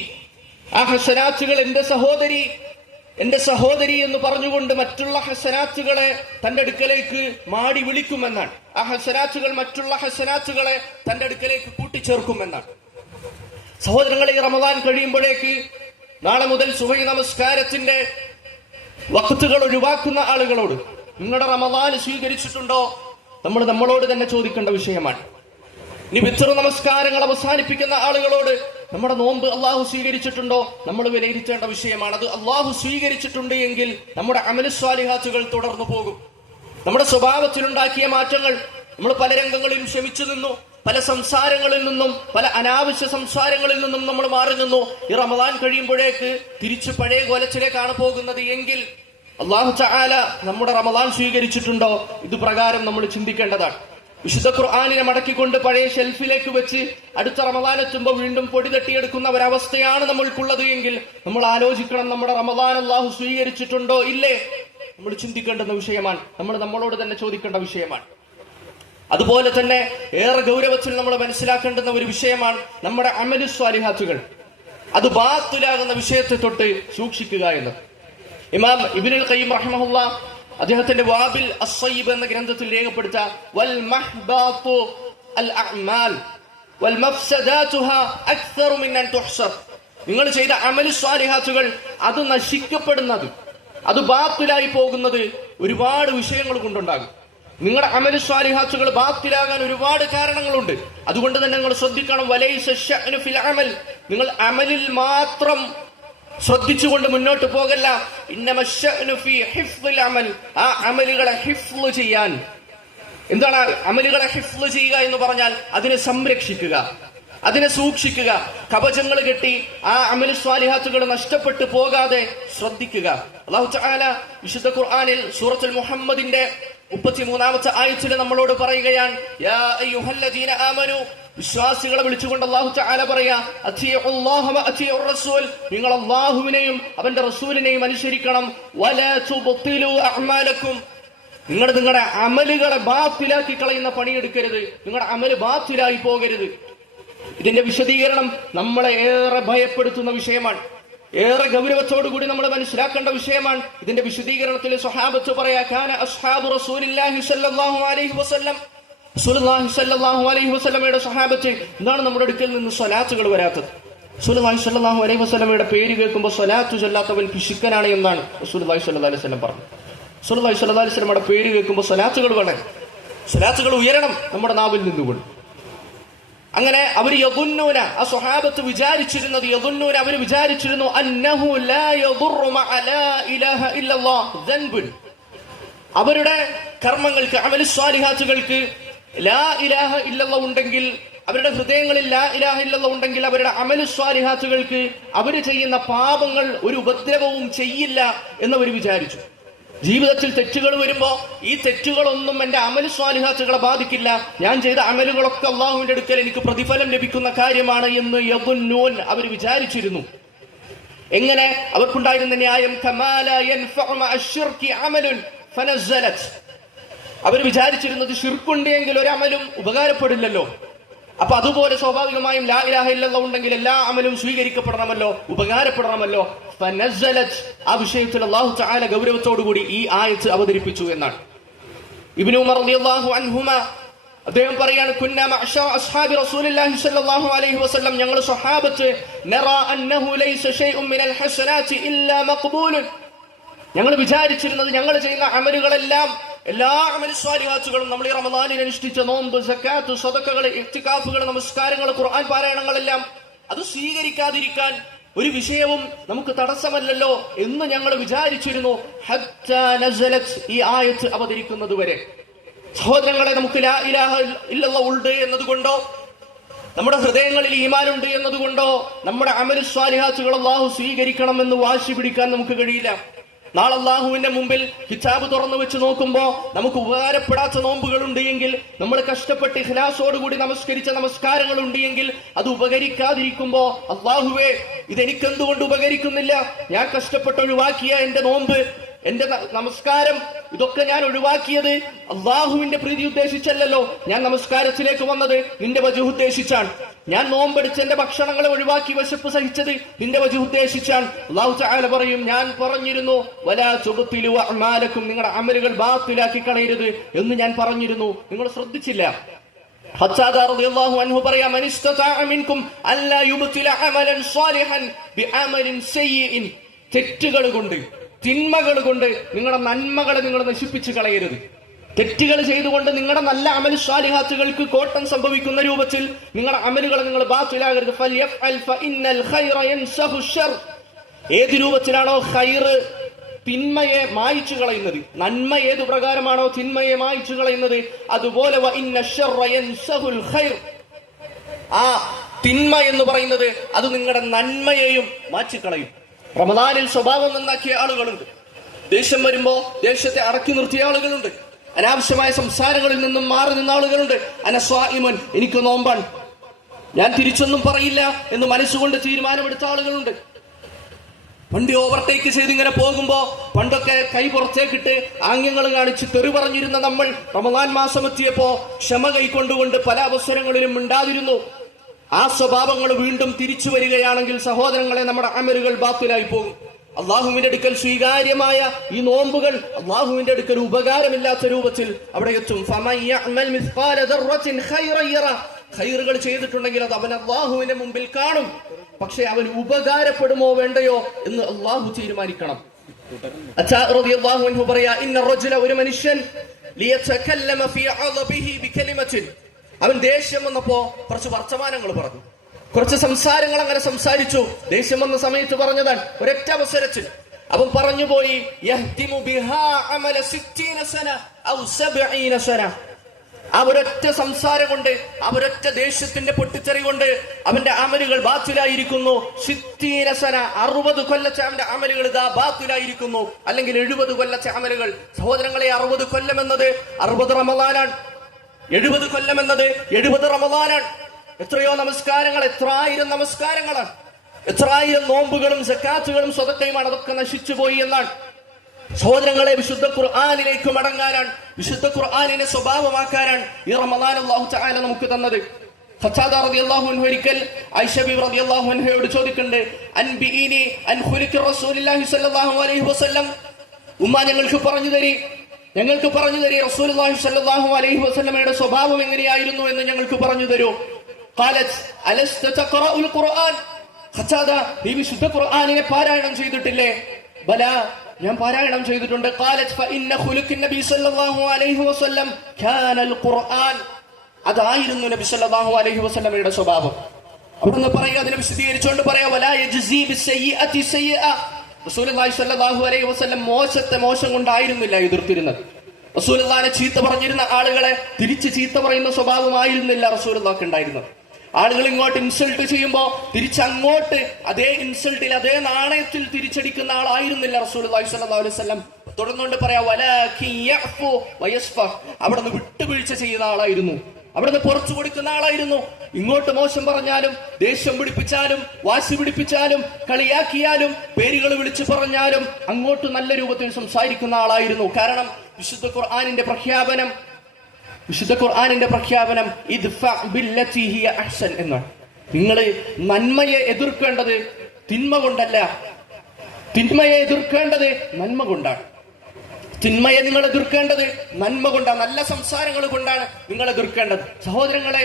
ആ ഹസനാത്തുകൾ എന്റെ സഹോദരി, എന്റെ സഹോദരി എന്ന് പറഞ്ഞുകൊണ്ട് മറ്റുള്ള ഹസനാത്തുകളെ തന്റെ അടുക്കലേക്ക് മാടി വിളിക്കുമെന്നാണ്. ആ ഹസനാത്തുകൾ മറ്റുള്ള ഹസനാത്തുകളെ തന്റെ അടുക്കലേക്ക് കൂട്ടിച്ചേർക്കുമെന്നാണ്. സഹോദരങ്ങളെ, റമദാൻ കഴിയുമ്പോഴേക്ക് നാളെ മുതൽ സുബഹി നമസ്കാരത്തിന്റെ വഖ്തുകൾ ഒഴിവാക്കുന്ന ആളുകളോട് നിങ്ങളുടെ റമദാൻ സ്വീകരിച്ചിട്ടുണ്ടോ നമ്മൾ നമ്മളോട് തന്നെ ചോദിക്കേണ്ട വിഷയമാണ്. ഇനി വിത്ർ നമസ്കാരങ്ങൾ അവസാനിപ്പിക്കുന്ന ആളുകളോട് നമ്മുടെ നോമ്പ് അള്ളാഹു സ്വീകരിച്ചിട്ടുണ്ടോ നമ്മൾ വിലയിരുത്തേണ്ട വിഷയമാണ്. അത് അള്ളാഹു സ്വീകരിച്ചിട്ടുണ്ട് എങ്കിൽ നമ്മുടെ അമലു സ്വാലിഹാത്തുകൾ തുടർന്നു പോകും. നമ്മുടെ സ്വഭാവത്തിലുണ്ടാക്കിയ മാറ്റങ്ങൾ, നമ്മൾ പല രംഗങ്ങളിലും ക്ഷമിച്ചു നിന്നു, പല സംസാരങ്ങളിൽ നിന്നും, പല അനാവശ്യ സംസാരങ്ങളിൽ നിന്നും നമ്മൾ മാറി നിന്നു. ഈ റമദാൻ കഴിയുമ്പോഴേക്ക് തിരിച്ചു പഴയ കോലത്തിലേക്കാണ് പോകുന്നത് എങ്കിൽ അല്ലാഹു തആല നമ്മുടെ റമദാൻ സ്വീകരിച്ചിട്ടുണ്ടോ ഇത് പ്രകാരം നമ്മൾ ചിന്തിക്കേണ്ടതാണ്. വിശുദ്ധ ഖുർആനിനെ മടക്കിക്കൊണ്ട് പഴയ ഷെൽഫിലേക്ക് വെച്ച് അടുത്ത റമദാൻ എത്തുമ്പോൾ വീണ്ടും പൊടി തട്ടിയെടുക്കുന്ന ഒരവസ്ഥയാണ് നമ്മൾക്കുള്ളത് എങ്കിൽ നമ്മൾ ആലോചിക്കണം, നമ്മുടെ റമദാൻ അല്ലാഹു സ്വീകരിച്ചിട്ടുണ്ടോ ഇല്ലേ നമ്മൾ ചിന്തിക്കേണ്ടുന്ന വിഷയമാണ്. നമ്മൾ നമ്മളോട് തന്നെ ചോദിക്കേണ്ട വിഷയമാണ്. അതുപോലെ തന്നെ ഏറെ ഗൗരവത്തിൽ നമ്മൾ മനസ്സിലാക്കേണ്ടുന്ന ഒരു വിഷയമാണ് നമ്മുടെ അമലു സ്വാലിഹാത്തുകൾ അത് ബാത്തുലാകുന്ന വിഷയത്തെ തൊട്ട് സൂക്ഷിക്കുക എന്നത്. ഇമാം ഇബ്നുൽ ഖയ്യിം റഹിമഹുല്ലാഹ് അദ്ദേഹത്തിന്റെ വാബിൽ അസ്സയ്യിബ് എന്ന ഗ്രന്ഥത്തിൽ രേഖപ്പെടുത്ത വൽ മഹ്ബാതു അൽ അഅ്മാൽ വൽ മഫ്സദാതുഹാ അക്സറു മിൻ അൻ തുഹ്സർ, നിങ്ങൾ ചെയ്ത അമലു സ്വാലിഹാത്തുകൾ അത് നശിക്കപ്പെടുന്നത്, അത് ബാത്തുലായി പോകുന്നത് ഒരുപാട് വിഷയങ്ങൾ കൊണ്ടുണ്ടാകും. നിങ്ങളുടെ അമലു സ്വാലിഹാത്തുകൾ ബാത്തിലാകാൻ ഒരുപാട് കാരണങ്ങളുണ്ട്. അതുകൊണ്ട് തന്നെ നിങ്ങൾ ശ്രദ്ധിക്കണം. വലൈസ ശഅ്നു ഫിൽ അമൽ, നിങ്ങൾ അമലിൽ മാത്രം ശ്രദ്ധിച്ചുകൊണ്ട് മുന്നോട്ട് പോകല്ല. ഇന്നമ ശഅ്നു ഫീ ഹിഫ്ദിൽ അമൽ, ആ അമലുകളെ ഹിഫ്ള് ചെയ്യാൻ. എന്താണ് അമലുകളെ ഹിഫ്ള് ചെയ്യുക എന്ന് പറഞ്ഞാൽ? അതിനെ സംരക്ഷിക്കുക, അതിനെ സൂക്ഷിക്കുക, കവചങ്ങൾ കെട്ടി ആ അമലു സ്വാലിഹാത്തുകൾ നഷ്ടപ്പെട്ടു പോകാതെ ശ്രദ്ധിക്കുക. അല്ലാഹു തആല വിശുദ്ധ ഖുർആനിൽ സൂറത്തുൽ മുഹമ്മദിന്റെ 33-ാമത്തെ ആയത്തിൽ നമ്മളോട് പറയുകയാണ്, യാ അയ്യുഹല്ലദീന ആമനു, വിശ്വാസികളെ വിളിച്ചുകൊണ്ട് അല്ലാഹു തആല പറയാ, അത്തിഉല്ലാഹ വ അത്തിഉർ റസൂൽ, നിങ്ങൾ അല്ലാഹുവിനെയും അവന്റെ റസൂലിനെയും അനുസരിക്കണം. വലാ തുബ്തിലു അഅമാലക്കും, നിങ്ങളുടെ അമലുകളെ ബാത്തിലാക്കി കളയുന്ന പണിയെടുക്കരുത്, നിങ്ങളുടെ അമല് ബാത്തിലായി പോകരുത്. ഇതിന്റെ വിശദീകരണം നമ്മളെ ഏറെ ഭയപ്പെടുത്തുന്ന വിഷയമാണ്, ഏറെ ഗൗരവത്തോടുകൂടി നമ്മൾ മനസ്സിലാക്കേണ്ട വിഷയമാണ്. ഇതിന്റെ വിശദീകരണത്തിൽ സ്വഹാബത്ത് പറയാ, കാന അസ്ഹാബു റസൂലില്ലാഹി സ്വല്ലല്ലാഹു അലൈഹി വസല്ലം, റസൂലുള്ളാഹി സ്വല്ലല്ലാഹു അലൈഹി വസല്ലമയുടെ സ്വഹാബത്ത്, എന്താണ് നമ്മുടെ അടുക്കൽ നിന്ന് സ്വലാത്തുകൾ വരാത്തത്? റസൂലുള്ളാഹി സ്വല്ലല്ലാഹു അലൈഹി വസല്ലമയുടെ പേര് കേൾക്കുമ്പോൾ സ്വലാത്ത് ചൊല്ലാത്തവൻ പിശുക്കനാണ് എന്നാണ് റസൂലുള്ളാഹി സ്വല്ലല്ലാഹു അലൈഹി വസല്ലം പറഞ്ഞത്. റസൂലുള്ളാഹി സ്വല്ലല്ലാഹു അലൈഹി വസല്ലമയുടെ പേര് കേൾക്കുമ്പോൾ സ്വലാത്തുകൾ വേണം, സ്വലാത്തുകൾ ഉയരണം നമ്മുടെ നാവിൽ നിന്നുകൊണ്ട്. അങ്ങനെ അവർ യദുന്നൂന, ആ സ്വഹാബത്ത് വിചാരിച്ചിരുന്നത്, യദുന്നൂന, അവർ വിചാരിച്ചിരുന്നു, അന്നഹു ലാ യദുറു മഅ ലാ ഇലാഹ ഇല്ലല്ലാഹ് ദൻബുൻ, അവരുടെ കർമ്മങ്ങൾക്ക്, അമലു സ്വാലിഹാത്തുകൾക്ക് ലാ ഇലാഹ ഇല്ലല്ലാഹ് ഉണ്ടെങ്കിൽ, അവരുടെ ഹൃദയങ്ങളിൽ ലാ ഇലാഹ ഇല്ലല്ലാഹ് ഉണ്ടെങ്കിൽ അവരുടെ അമലു സ്വാലിഹാത്തുകൾക്ക് അവർ ചെയ്യുന്ന പാപങ്ങൾ ഒരു ഉപദ്രവവും ചെയ്യില്ല എന്നവർ വിചാരിച്ചു. ജീവിതത്തിൽ തെറ്റുകൾ വരുമ്പോ ഈ തെറ്റുകളൊന്നും എന്റെ അമലു സ്വാലിഹാത്തുകളെ ബാധിക്കില്ല, ഞാൻ ചെയ്ത അമലുകളൊക്കെ അള്ളാഹുവിന്റെ അടുക്കൽ എനിക്ക് പ്രതിഫലം ലഭിക്കുന്ന കാര്യമാണ് എന്ന് യദുന്നൂൻ, അവർ വിചാരിച്ചിരുന്നു. എങ്ങനെ? അവർക്കുണ്ടായിരുന്ന ന്യായം, കമാല യൻഫഉ മഅ ശിർകി അമലുൻ ഫനസലത്, അവർ വിചാരിച്ചിരുന്നത് ശിർക്കുണ്ടെങ്കിൽ ഒരു അമലും ഉപകാരപ്പെടില്ലല്ലോ, അപ്പൊ അതുപോലെ സ്വാഭാവികമായും ലാ ഇലാഹ ഇല്ലല്ലാഹ് ഉണ്ടെങ്കിൽ എല്ലാ അമലും സ്വീകരിക്കപ്പെടണമല്ലോ, ഉപകാരപ്പെടണമല്ലോ. ഫനസലത്, ആ വിഷയത്തിൽ അല്ലാഹു തആല ഗൗരവത്തോടുകൂടി ഈ ആയത്ത് അവതരിപ്പിച്ചു എന്നാണ്. ഇബ്നു ഉമർ റളിയല്ലാഹു അൻഹുമ അദ്ദേഹം പറയാണ്, കുന്നാ മഅശറ അസ്ഹാബി റസൂലില്ലാഹി സ്വല്ലല്ലാഹു അലൈഹി വസല്ലം, ഞങ്ങൾ സ്വഹാബത്ത്, നറാ അന്നഹു ലൈസ ശൈഉൻ മിനൽ ഹസനാതി ഇല്ലാ മഖ്ബൂലുൻ, ഞങ്ങൾ വിചാരിച്ചിരുന്നത് ഞങ്ങൾ ചെയ്യുന്ന അമലുകളെല്ലാം, എല്ലാ അമലു സ്വാലിഹാത്തുകളും, നമ്മൾ ഈ റമദാനിൽ അനുഷ്ഠിച്ച നോമ്പ്, സക്കാത്ത്, സദഖകൾ, ഇഅ്തികാഫുകൾ, നമസ്കാരങ്ങൾ, ഖുർആൻ പാരായണങ്ങളെല്ലാം അത് സ്വീകരിക്കാതിരിക്കാൻ ഒരു വിഷയവും നമുക്ക് തടസ്സമല്ലല്ലോ എന്ന് ഞങ്ങൾ വിചാരിച്ചിരുന്നു. ഹത്താ നസലത്, ഈ ആയത്ത് അവതരിക്കുന്നത് വരെ. സഹോദരങ്ങളെ, നമുക്ക് ലാ ഇലാഹ ഇല്ലല്ലാഹ് ഉണ്ട് എന്നതുകൊണ്ടോ, നമ്മുടെ ഹൃദയങ്ങളിൽ ഈമാനുണ്ട് എന്നതുകൊണ്ടോ നമ്മുടെ അമലു സ്വാലിഹാത്തുകൾ അല്ലാഹു സ്വീകരിക്കണം എന്ന് വാശി പിടിക്കാൻ നമുക്ക് കഴിയില്ല. നാളെ അല്ലാഹുവിന്റെ മുമ്പിൽ കിതാബ് തുറന്നു വെച്ച് നോക്കുമ്പോ നമുക്ക് ഉപകാരപ്പെടാത്ത നോമ്പുകളുണ്ട് എങ്കിൽ, നമ്മൾ കഷ്ടപ്പെട്ട് ഇഖ്ലാസോടുകൂടി നമസ്കരിച്ച നമസ്കാരങ്ങൾ ഉണ്ട് എങ്കിൽ, അത് ഉപകരിക്കാതിരിക്കുമ്പോ, അല്ലാഹുവേ ഇതെനിക്കെന്തുകൊണ്ട് ഉപകരിക്കുന്നില്ല, ഞാൻ കഷ്ടപ്പെട്ട് ഒഴിവാക്കിയ എന്റെ നോമ്പ്, എന്റെ നമസ്കാരം, ഇതൊക്കെ ഞാൻ ഒഴിവാക്കിയത് അള്ളാഹുവിന്റെ പ്രീതി ഉദ്ദേശിച്ചല്ലോ, ഞാൻ നമസ്കാരത്തിലേക്ക് വന്നത് നിന്റെ വജഹ് ഉദ്ദേശിച്ചാണ്, ഞാൻ നോമ്പെടുത്ത് എന്റെ ഭക്ഷണങ്ങളെ ഒഴിവാക്കി വിശപ്പ് സഹിച്ചത് നിന്റെ വജഹ് ഉദ്ദേശിച്ചാണ്. അല്ലാഹു തആല പറയും, ഞാൻ പറഞ്ഞിരുന്നു, വലാ തുബ്തിലു അഅമാലക്കും, നിങ്ങളുടെ അമലുകൾ ബാത്തിലാക്കി കളയരുത് എന്ന് ഞാൻ പറഞ്ഞിരുന്നു, നിങ്ങൾ ശ്രദ്ധിച്ചില്ല. ഖത്താദ റളിയല്ലാഹു അൻഹു പറയാ, മൻ ഇസ്തതാഅ മിൻകും അല്ലാ യുബ്തില അമലൻ സ്വാലിഹൻ ബിഅമലിൻ സയ്യിഇൻ, തെറ്റുകൾ കൊണ്ട്, തിന്മകൾ കൊണ്ട് നിങ്ങളുടെ നന്മകളെ നിങ്ങൾ നശിപ്പിച്ചു കളയരുത്. തെറ്റുകൾ ചെയ്തുകൊണ്ട് നിങ്ങളുടെ നല്ല അമൽ സ്വാലിഹാത്തുകൾക്ക് കോട്ടം സംഭവിക്കുന്ന രൂപത്തിൽ നിങ്ങളുടെ അമലുകളെ നിങ്ങൾ ബാത്തിലാകരുത്. ഫൽയഫ്അൽ ഫഇന്നൽ ഖൈറ യൻസഹു ശർ, ഏത് രൂപത്തിലാണോ ഖൈറ് തിന്മയെ മായ്ച്ചു കളയുന്നത്, നന്മ ഏതു പ്രകാരമാണോ തിന്മയെ മായ്ച്ചു കളയുന്നത്, അതുപോലെ വഇന്ന ശർറ യൻസഹുൽ ഖൈർ, ആ തിന്മ എന്ന് പറയുന്നത് അത് നിങ്ങളുടെ നന്മയെയും മാറ്റിക്കളയും. റമദാനിൽ സ്വഭാവം നന്നാക്കിയ ആളുകളുണ്ട്, ദേഷ്യം വരുമ്പോ ദേഷ്യത്തെ അടക്കി നിർത്തിയ ആളുകളുണ്ട്, അനാവശ്യമായ സംസാരങ്ങളിൽ നിന്നും മാറി നിന്ന ആളുകളുണ്ട്. അനസ്വാഇമുൻ, എനിക്ക് നോമ്പാണ്, ഞാൻ തിരിച്ചൊന്നും പറയില്ല എന്ന് മനസ്സുകൊണ്ട് തീരുമാനമെടുത്ത ആളുകളുണ്ട്. വണ്ടി ഓവർടേക്ക് ചെയ്ത് ഇങ്ങനെ പോകുമ്പോ പണ്ടൊക്കെ കൈ പുറത്തേക്കിട്ട് ആംഗ്യങ്ങൾ കാണിച്ച് തെറി പറഞ്ഞിരുന്ന നമ്മൾ റമദാൻ മാസം എത്തിയപ്പോ ക്ഷമ കൈക്കൊണ്ടുകൊണ്ട് പല അവസരങ്ങളിലും മിണ്ടാതിരുന്നു. ആ സ്വഭാവങ്ങൾ വീണ്ടും തിരിച്ചു വരികയാണെങ്കിൽ സഹോദരങ്ങളെ, നമ്മുടെ അമലുകൾ ബാത്തിലായി പോകും. അള്ളാഹുവിന്റെ അടുക്കൽ സ്വീകാര്യമായ ഈ നോമ്പുകൾ അള്ളാഹുവിന്റെ അടുക്കൽ ഉപകാരമില്ലാത്ത രൂപത്തിൽ അവിടെ എത്തും. ഖൈറുകൾ ചെയ്തിട്ടുണ്ടെങ്കിൽ അത് അവൻ അള്ളാഹുവിന്റെ മുമ്പിൽ കാണും, പക്ഷെ അവൻ ഉപകാരപ്പെടുമോ വേണ്ടയോ എന്ന് അള്ളാഹു തീരുമാനിക്കണം. റളിയല്ലാഹു അൻഹു പറയാ, ഇന്ന റജുല, ഒരു മനുഷ്യൻ, ലിയതകല്ലമ ഫീ അളബിഹി ബികലിമത്തിൻ, അവൻ ദേഷ്യം വന്നപ്പോ കുറച്ച് വർത്തമാനങ്ങൾ പറഞ്ഞു, കുറച്ച് സംസാരങ്ങൾ അങ്ങനെ സംസാരിച്ചു. ദേഷ്യം വന്ന സമയത്ത് പറഞ്ഞതാണ് ഒരൊറ്റ അവസരത്തിൽ അവൻ പറഞ്ഞുപോയി, യഹ്തിമു ബിഹാ അമല 60 സന ഔ 70 സന. ആ ഒരൊറ്റ സംസാരം കൊണ്ട്, ആ ഒരൊറ്റ ദേഷ്യത്തിന്റെ പൊട്ടിത്തെറി കൊണ്ട് അവന്റെ അമലുകൾ ബാത്തിലായിരിക്കുന്നു. 60 സന, 60 കൊല്ലത്തെ അവന്റെ അമലുകൾ ഇതാ ബാത്തിലായിരിക്കുന്നു. അല്ലെങ്കിൽ 70 കൊല്ലത്തെ അമലുകൾ. സഹോദരങ്ങളെ, 60 കൊല്ലം എന്നത് 60 റമദാനാണ്. 70 കൊല്ലം എന്നത് 70 റമദാനാണ്. എത്രയോ നമസ്കാരങ്ങൾ, എത്രായിരം നമസ്കാരങ്ങളാണ്, എത്രായിരം നോമ്പുകളും സക്കാത്തുകളും സ്വതക്കയുമാണ്. അതൊക്കെ നശിച്ചു പോയി എന്നാണ്. സഹോദരങ്ങളെ, വിശുദ്ധ ഖുർആനിലേക്ക് മടങ്ങാനാണ്, വിശുദ്ധ ഖുർആനിനെ സ്വഭാവമാക്കാനാണ് ഈ റമദാൻ അല്ലാഹു തആല നമുക്ക് തന്നത്. ഖത്താദ റളിയല്ലാഹു അൻഹു ഒരിക്കൽ ആയിഷ ബിബി റളിയല്ലാഹു അൻഹയോട് ചോദിക്കുന്നുണ്ട്, അൻബിഇനി അൻ ഖുലുഖി റസൂലുള്ളാഹി സ്വല്ലല്ലാഹു അലൈഹി വസല്ലം, ഉമ്മ ഞങ്ങൾക്ക് പറഞ്ഞു തരി റസൂലുള്ളാഹി സ്വല്ലല്ലാഹു അലൈഹി വസല്ലമയുടെ സ്വഭാവം എങ്ങനെയായിരുന്നു എന്ന് ഞങ്ങൾക്ക് പറഞ്ഞു തരൂ. ഖാലത് അലസ്ത തഖറഉൽ ഖുർആൻ, ഖത്താദ, നീ വിശുദ്ധ ഖുർആനിനെ പാരായണം ചെയ്തിട്ടില്ലേ? ബല, ഞാൻ പാരായണം ചെയ്തിട്ടുണ്ട്. ഖാലത് ഫഇന്ന ഖുലുഖൻ നബി സ്വല്ലല്ലാഹു അലൈഹി വസല്ലം കാനൽ ഖുർആൻ, അതായിരുന്നു നബി സ്വല്ലല്ലാഹു അലൈഹി വസല്ലമയുടെ സ്വഭാവം. അവിടുന്ന് പറയാ, അതിനെ വിശദീകരിച്ചുകൊണ്ട് പറയാ, വലാ യജ്സി ബിസ്സയ്യിഅതി സയ്യിഅ, റസൂലുള്ളാഹി സ്വല്ലല്ലാഹു അലൈഹി വസല്ലം മോശത്തെ മോശം കൊണ്ടായിരുന്നില്ല എതിർത്തിരുന്നത്. റസൂലുള്ളാഹിനെ ചീത്ത പറഞ്ഞിരുന്ന ആളുകളെ തിരിച്ച് ചീത്ത പറയുന്ന സ്വഭാവമായിരുന്നില്ല റസൂലുള്ളാഹിക്ക് ഉണ്ടായിരുന്നത്. ആളുകൾ ഇങ്ങോട്ട് ഇൻസൾട്ട് ചെയ്യുമ്പോ തിരിച്ചങ്ങോട്ട് അതേ ഇൻസൾട്ടിൽ, അതേ നാണയത്തിൽ തിരിച്ചടിക്കുന്ന ആളായിരുന്നില്ല റസൂലുള്ളാഹി സ്വല്ലല്ലാഹു അലൈഹി വസല്ലം. തുടർന്നുകൊണ്ട് പറയാ, വലാകിൻ യഅഫു വയസ്ഫഹ്, അവിടുന്ന് വിട്ടുവീഴ്ച ചെയ്യുന്ന ആളായിരുന്നു, അവിടുന്ന് പുറത്തു കൊടുക്കുന്ന ആളായിരുന്നു. ഇങ്ങോട്ട് മോശം പറഞ്ഞാലും, ദേഷ്യം പിടിപ്പിച്ചാലും, വാശി പിടിപ്പിച്ചാലും, കളിയാക്കിയാലും, പേരുകൾ വിളിച്ചു പറഞ്ഞാലും അങ്ങോട്ട് നല്ല രൂപത്തിൽ സംസാരിക്കുന്ന ആളായിരുന്നു. കാരണം വിശുദ്ധ ഖുർആനിന്റെ പ്രഖ്യാപനം ഇദ്ഫഅ ബില്ലതി ഹിയ അഹ്സൻ എന്നാണ്. നിങ്ങൾ നന്മയെ എതിർക്കേണ്ടത് തിന്മ കൊണ്ടല്ല, തിന്മയെ എതിർക്കേണ്ടത് നന്മ കൊണ്ടാണ്. തിന്മയെ നിങ്ങൾ എതിർക്കേണ്ടത് നന്മ കൊണ്ടാണ്, നല്ല സംസാരങ്ങൾ കൊണ്ടാണ് നിങ്ങൾ എതിർക്കേണ്ടത്. സഹോദരങ്ങളെ,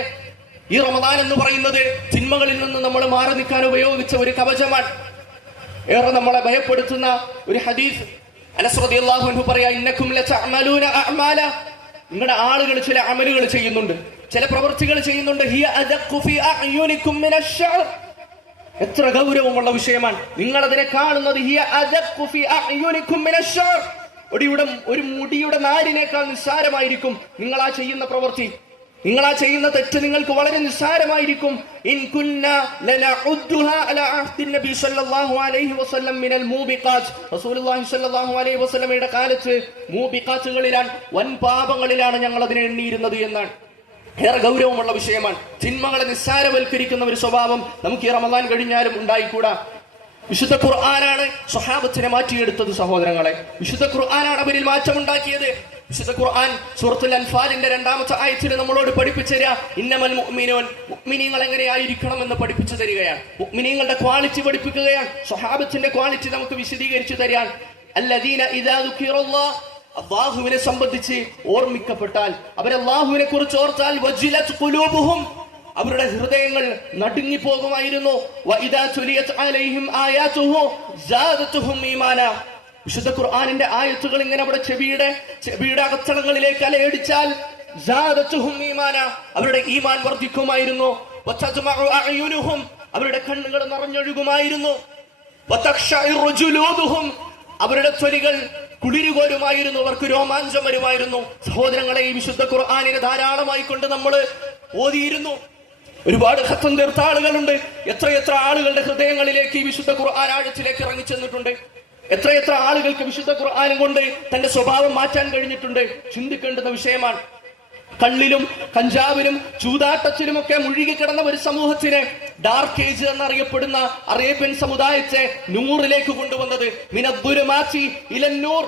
ഈ റമദാൻ എന്ന് പറയുന്നത് തിന്മകളിൽ നിന്ന് നമ്മൾ മാറി നിൽക്കാൻ ഉപയോഗിച്ച ഒരു കവചമാണ്. ഏറെ നമ്മളെ ഭയപ്പെടുത്തുന്ന ഒരു ഹദീസ്. അനസ് റളിയല്ലാഹു അൻഹു പറയാ, ഇന്നകും ലതഅമലൂന അഅമാല, നിങ്ങളുടെ ആളുകൾ ചില അമലുകൾ ചെയ്യുന്നുണ്ട്, ചില പ്രവൃത്തികൾ ചെയ്യുന്നുണ്ട്. ഹിയ അദഖു ഫീ അഅ്യുനികും മിനശ്ശഅർ, എത്ര ഗൗരവമുള്ള വിഷയമാണ്. നിങ്ങൾ അതിനെ കാണുന്നത് ഹിയ അദഖു ഫീ അഅ്യുനികും മിനശ്ശഅർ, ഒരു മുടിയുടെ നാരിനേക്കാൾ നിസ്സാരമായിരിക്കും നിങ്ങൾ ആ ചെയ്യുന്ന പ്രവൃത്തി, നിങ്ങൾ ആ ചെയ്യുന്ന തെറ്റ് നിങ്ങൾക്ക് വളരെ നിസ്സാരമായിരിക്കും. ഇൻ കുന്നാ ലനഉദ്ദുഹാ അലാ അഹ്ദിൻ നബി സ്വല്ലല്ലാഹു അലൈഹി വസല്ലം മിനൽ മൂബിഖാത്ത്, റസൂലുള്ളാഹി സ്വല്ലല്ലാഹു അലൈഹി വസല്ലമയുടെ കാലത്ത് മൂബിഖാത്തുകളിലാണ്, വൻ പാപങ്ങളിലാണ് ഞങ്ങൾ അതിനെ എണ്ണിയിരുന്നത് എന്നാണ്. ഏറെ ഗൗരവമുള്ള വിഷയമാണ്. തിന്മകളെ നിസ്സാരവൽക്കരിക്കുന്ന ഒരു സ്വഭാവം നമുക്ക് ഈ റമദാൻ കഴിഞ്ഞാലും ഉണ്ടായിക്കൂടാ. വിശുദ്ധ ഖുർആനാണ് സ്വഹാബത്തിനെ മാറ്റിയെടുത്തത്. സഹോദരങ്ങളെ, വിശുദ്ധ ഖുർആനാണ് അവരിൽ മാറ്റമുണ്ടാക്കിയത്. വിശുദ്ധ ഖുർആൻ സൂറത്തുൽ അൻഫാലിന്റെ 2-ാമത്തെ ആയത്തിൽ നമ്മളോട് പഠിപ്പിച്ചു തരിക, ഇന്നമൽ മുഅ്മിനൂൻ, മുഅ്മിനീങ്ങൾ എങ്ങനെയായിരിക്കണം എന്ന് പഠിപ്പിച്ചു തരികയാണ്. മുഅ്മിനീങ്ങളുടെ ക്വാളിറ്റി പഠിപ്പിക്കുകയാണ്. സ്വഹാബത്തിന്റെ ക്വാളിറ്റി നമുക്ക് വിശദീകരിച്ചു തരാൻ. അല്ലദീന ഇദാ ദുകിറല്ലാഹ്, അല്ലാഹുവിനെ സംബന്ധിച്ച് ഓർമ്മിക്കപ്പെട്ടാൽ, അവർ അല്ലാഹുവിനെ കുറിച്ച് ഓർത്താൽ, വജിലത് ഖുലൂബുഹും, അവരുടെ ഹൃദയങ്ങൾ നടുങ്ങിപ്പോകുമായിരുന്നു. വഇദാ തുലിയത് അലൈഹിം ആയാതുഹു സാദതുഹും ഈമാന, വിശുദ്ധ ഖുർആനിന്റെ ആയത്തുകൾ ഇങ്ങനെ അവിടെ ചെവിയുടെ അകത്തളങ്ങളിലേക്ക് അലയടിച്ചാൽ സാദതുഹും ഈമാന, അവരുടെ ഈമാൻ വർദ്ധിക്കുമായിരുന്നു. വതജ്മഉ അഅ്യുനുഹും, അവരുടെ കണ്ണുകൾ നിറഞ്ഞൊഴുകുമായിരുന്നു. വതഖ്ശഇറു ജുലൂദുഹും, അവരുടെ ത്വലികൾ കുളിരുകോരുമായിരുന്നു, അവർക്ക് രോമാഞ്ചം വരുമായിരുന്നു. സഹോദരങ്ങളെ, ഈ വിശുദ്ധ ഖുർആനിനെ ധാരാളമായി കൊണ്ട് നമ്മൾ ഓതിയിരുന്നു. ഒരുപാട് ഖത്തം തീർത്ത ആളുകളുണ്ട്. എത്രയെത്ര ആളുകളുടെ ഹൃദയങ്ങളിലേക്ക് ഈ വിശുദ്ധ ഖുർആൻ ആഴത്തിലേക്ക് ഇറങ്ങിച്ചെന്നിട്ടുണ്ട്. എത്രയെത്ര ആളുകൾക്ക് വിശുദ്ധ ഖുർആൻ കൊണ്ട് തന്റെ സ്വഭാവം മാറ്റാൻ കഴിഞ്ഞിട്ടുണ്ട്. ചിന്തിക്കേണ്ടുന്ന വിഷയമാണ്. കള്ളിലും കഞ്ചാവിലും ചൂതാട്ടത്തിലുമൊക്കെ മുഴുകിക്കിടന്ന ഒരു സമൂഹത്തിനെ, ഡാർക്ക് ഏജ് എന്നറിയപ്പെടുന്ന അറേബ്യൻ സമുദായത്തെ നൂറിലേക്ക് കൊണ്ടുവന്നത്, മിനദ്ദുലുമാത്തി ഇലന്നൂർ,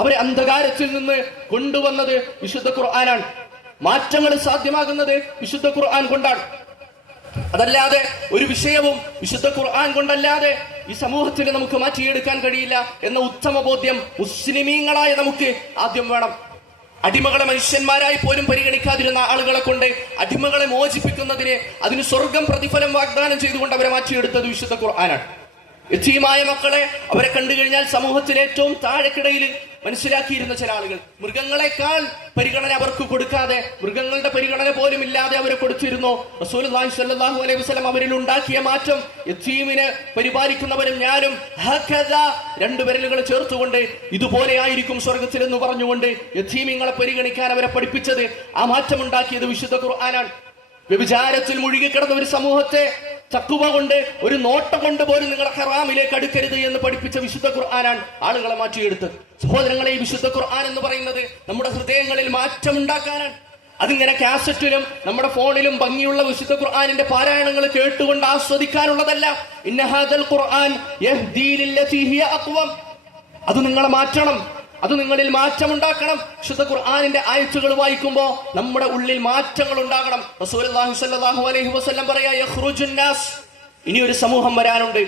അവരെ അന്ധകാരത്തിൽ നിന്ന് കൊണ്ടുവന്നത് വിശുദ്ധ ഖുർആനാണ്. മാറ്റങ്ങൾ സാധ്യമാകുന്നത് വിശുദ്ധ ഖുർആൻ കൊണ്ടാണ്. അതല്ലാതെ ഒരു വിഷയവും വിശുദ്ധ ഖുർആൻ കൊണ്ടല്ലാതെ ഈ സമൂഹത്തിന് നമുക്ക് മാറ്റിയെടുക്കാൻ കഴിയില്ല എന്ന ഉത്തമ ബോധ്യം മുസ്ലിമീങ്ങളായ നമുക്ക് ആദ്യം വേണം. അടിമകളെ മനുഷ്യന്മാരായി പോലും പരിഗണിക്കാതിരുന്ന ആളുകളെ കൊണ്ട് അടിമകളെ മോചിപ്പിക്കുന്നതിന്, അതിന് സ്വർഗം പ്രതിഫലം വാഗ്ദാനം ചെയ്തുകൊണ്ട് അവരെ മാറ്റിയെടുത്തത് വിശുദ്ധ ഖുർആനാണ്. യതീമായ മക്കളെ അവരെ കണ്ടു കഴിഞ്ഞാൽ സമൂഹത്തിലെ ഏറ്റവും താഴെക്കിടയിൽ മനസ്സിലാക്കിയിരുന്ന ചില ആളുകൾ മൃഗങ്ങളെക്കാൾ പരിഗണന അവർക്ക് കൊടുക്കാതെ, മൃഗങ്ങളുടെ പരിഗണന പോലും ഇല്ലാതെ അവരെ കൊടുത്തിരുന്നു. റസൂലുള്ളാഹി സ്വല്ലല്ലാഹു അലൈഹി വസല്ലം അവരിൽ ഉണ്ടാക്കിയ മാറ്റം, യതീമിനെ പരിപാലിക്കുന്നവരും ഞാനും രണ്ടു വിരലുകൾ ചേർത്തുകൊണ്ട് ഇതുപോലെ ആയിരിക്കും സ്വർഗത്തിലെന്ന് പറഞ്ഞുകൊണ്ട് യതീമിങ്ങളെ പരിഗണിക്കാൻ അവരെ പഠിപ്പിച്ചത്. ആ മാറ്റം ഉണ്ടാക്കിയത് വിശുദ്ധ ഖുർആനാണ്. വ്യഭിചാരത്തിൽ മുഴുകിക്കിടന്ന ഒരു സമൂഹത്തെ ചക്കുവ കൊണ്ട്, ഒരു നോട്ടം കൊണ്ട് പോലും നിങ്ങളെ ഹറാമിലേക്ക് അടുക്കരുത് എന്ന് പഠിപ്പിച്ച വിശുദ്ധ ഖുർആനാണ് ആളുകളെ മാറ്റിയെടുത്തത്. സഹോദരങ്ങളെ, ഈ വിശുദ്ധ ഖുർആൻ എന്ന് പറയുന്നത് നമ്മുടെ ഹൃദയങ്ങളിൽ മാറ്റം ഉണ്ടാക്കാനാണ്. അതിങ്ങനെ കാസറ്റിലും നമ്മുടെ ഫോണിലും ഭംഗിയുള്ള വിശുദ്ധ ഖുർആനിന്റെ പാരായണങ്ങൾ കേട്ടുകൊണ്ട് ആസ്വദിക്കാനുള്ളതല്ല. ഇന്ന ഹാദൽ ഖുർആൻ യഹ്ദീ ലില്ലതീ ഹിയ അഖ്വം. അത് നിങ്ങളെ മാറ്റണം, അത് നിങ്ങളിൽ മാറ്റം ഉണ്ടാക്കണം. വിശുദ്ധ ഖുർആനിന്റെ ആയത്തുകൾ വായിക്കുമ്പോൾ നമ്മുടെ ഉള്ളിൽ മാറ്റങ്ങൾ ഉണ്ടാകണം. റസൂലുള്ളാഹി സ്വല്ലല്ലാഹു അലൈഹി വസല്ലം പറയാ, യഖ്റുജുൻ നാസ്, ഇനി ഒരു സമൂഹം വരാനുണ്ട്,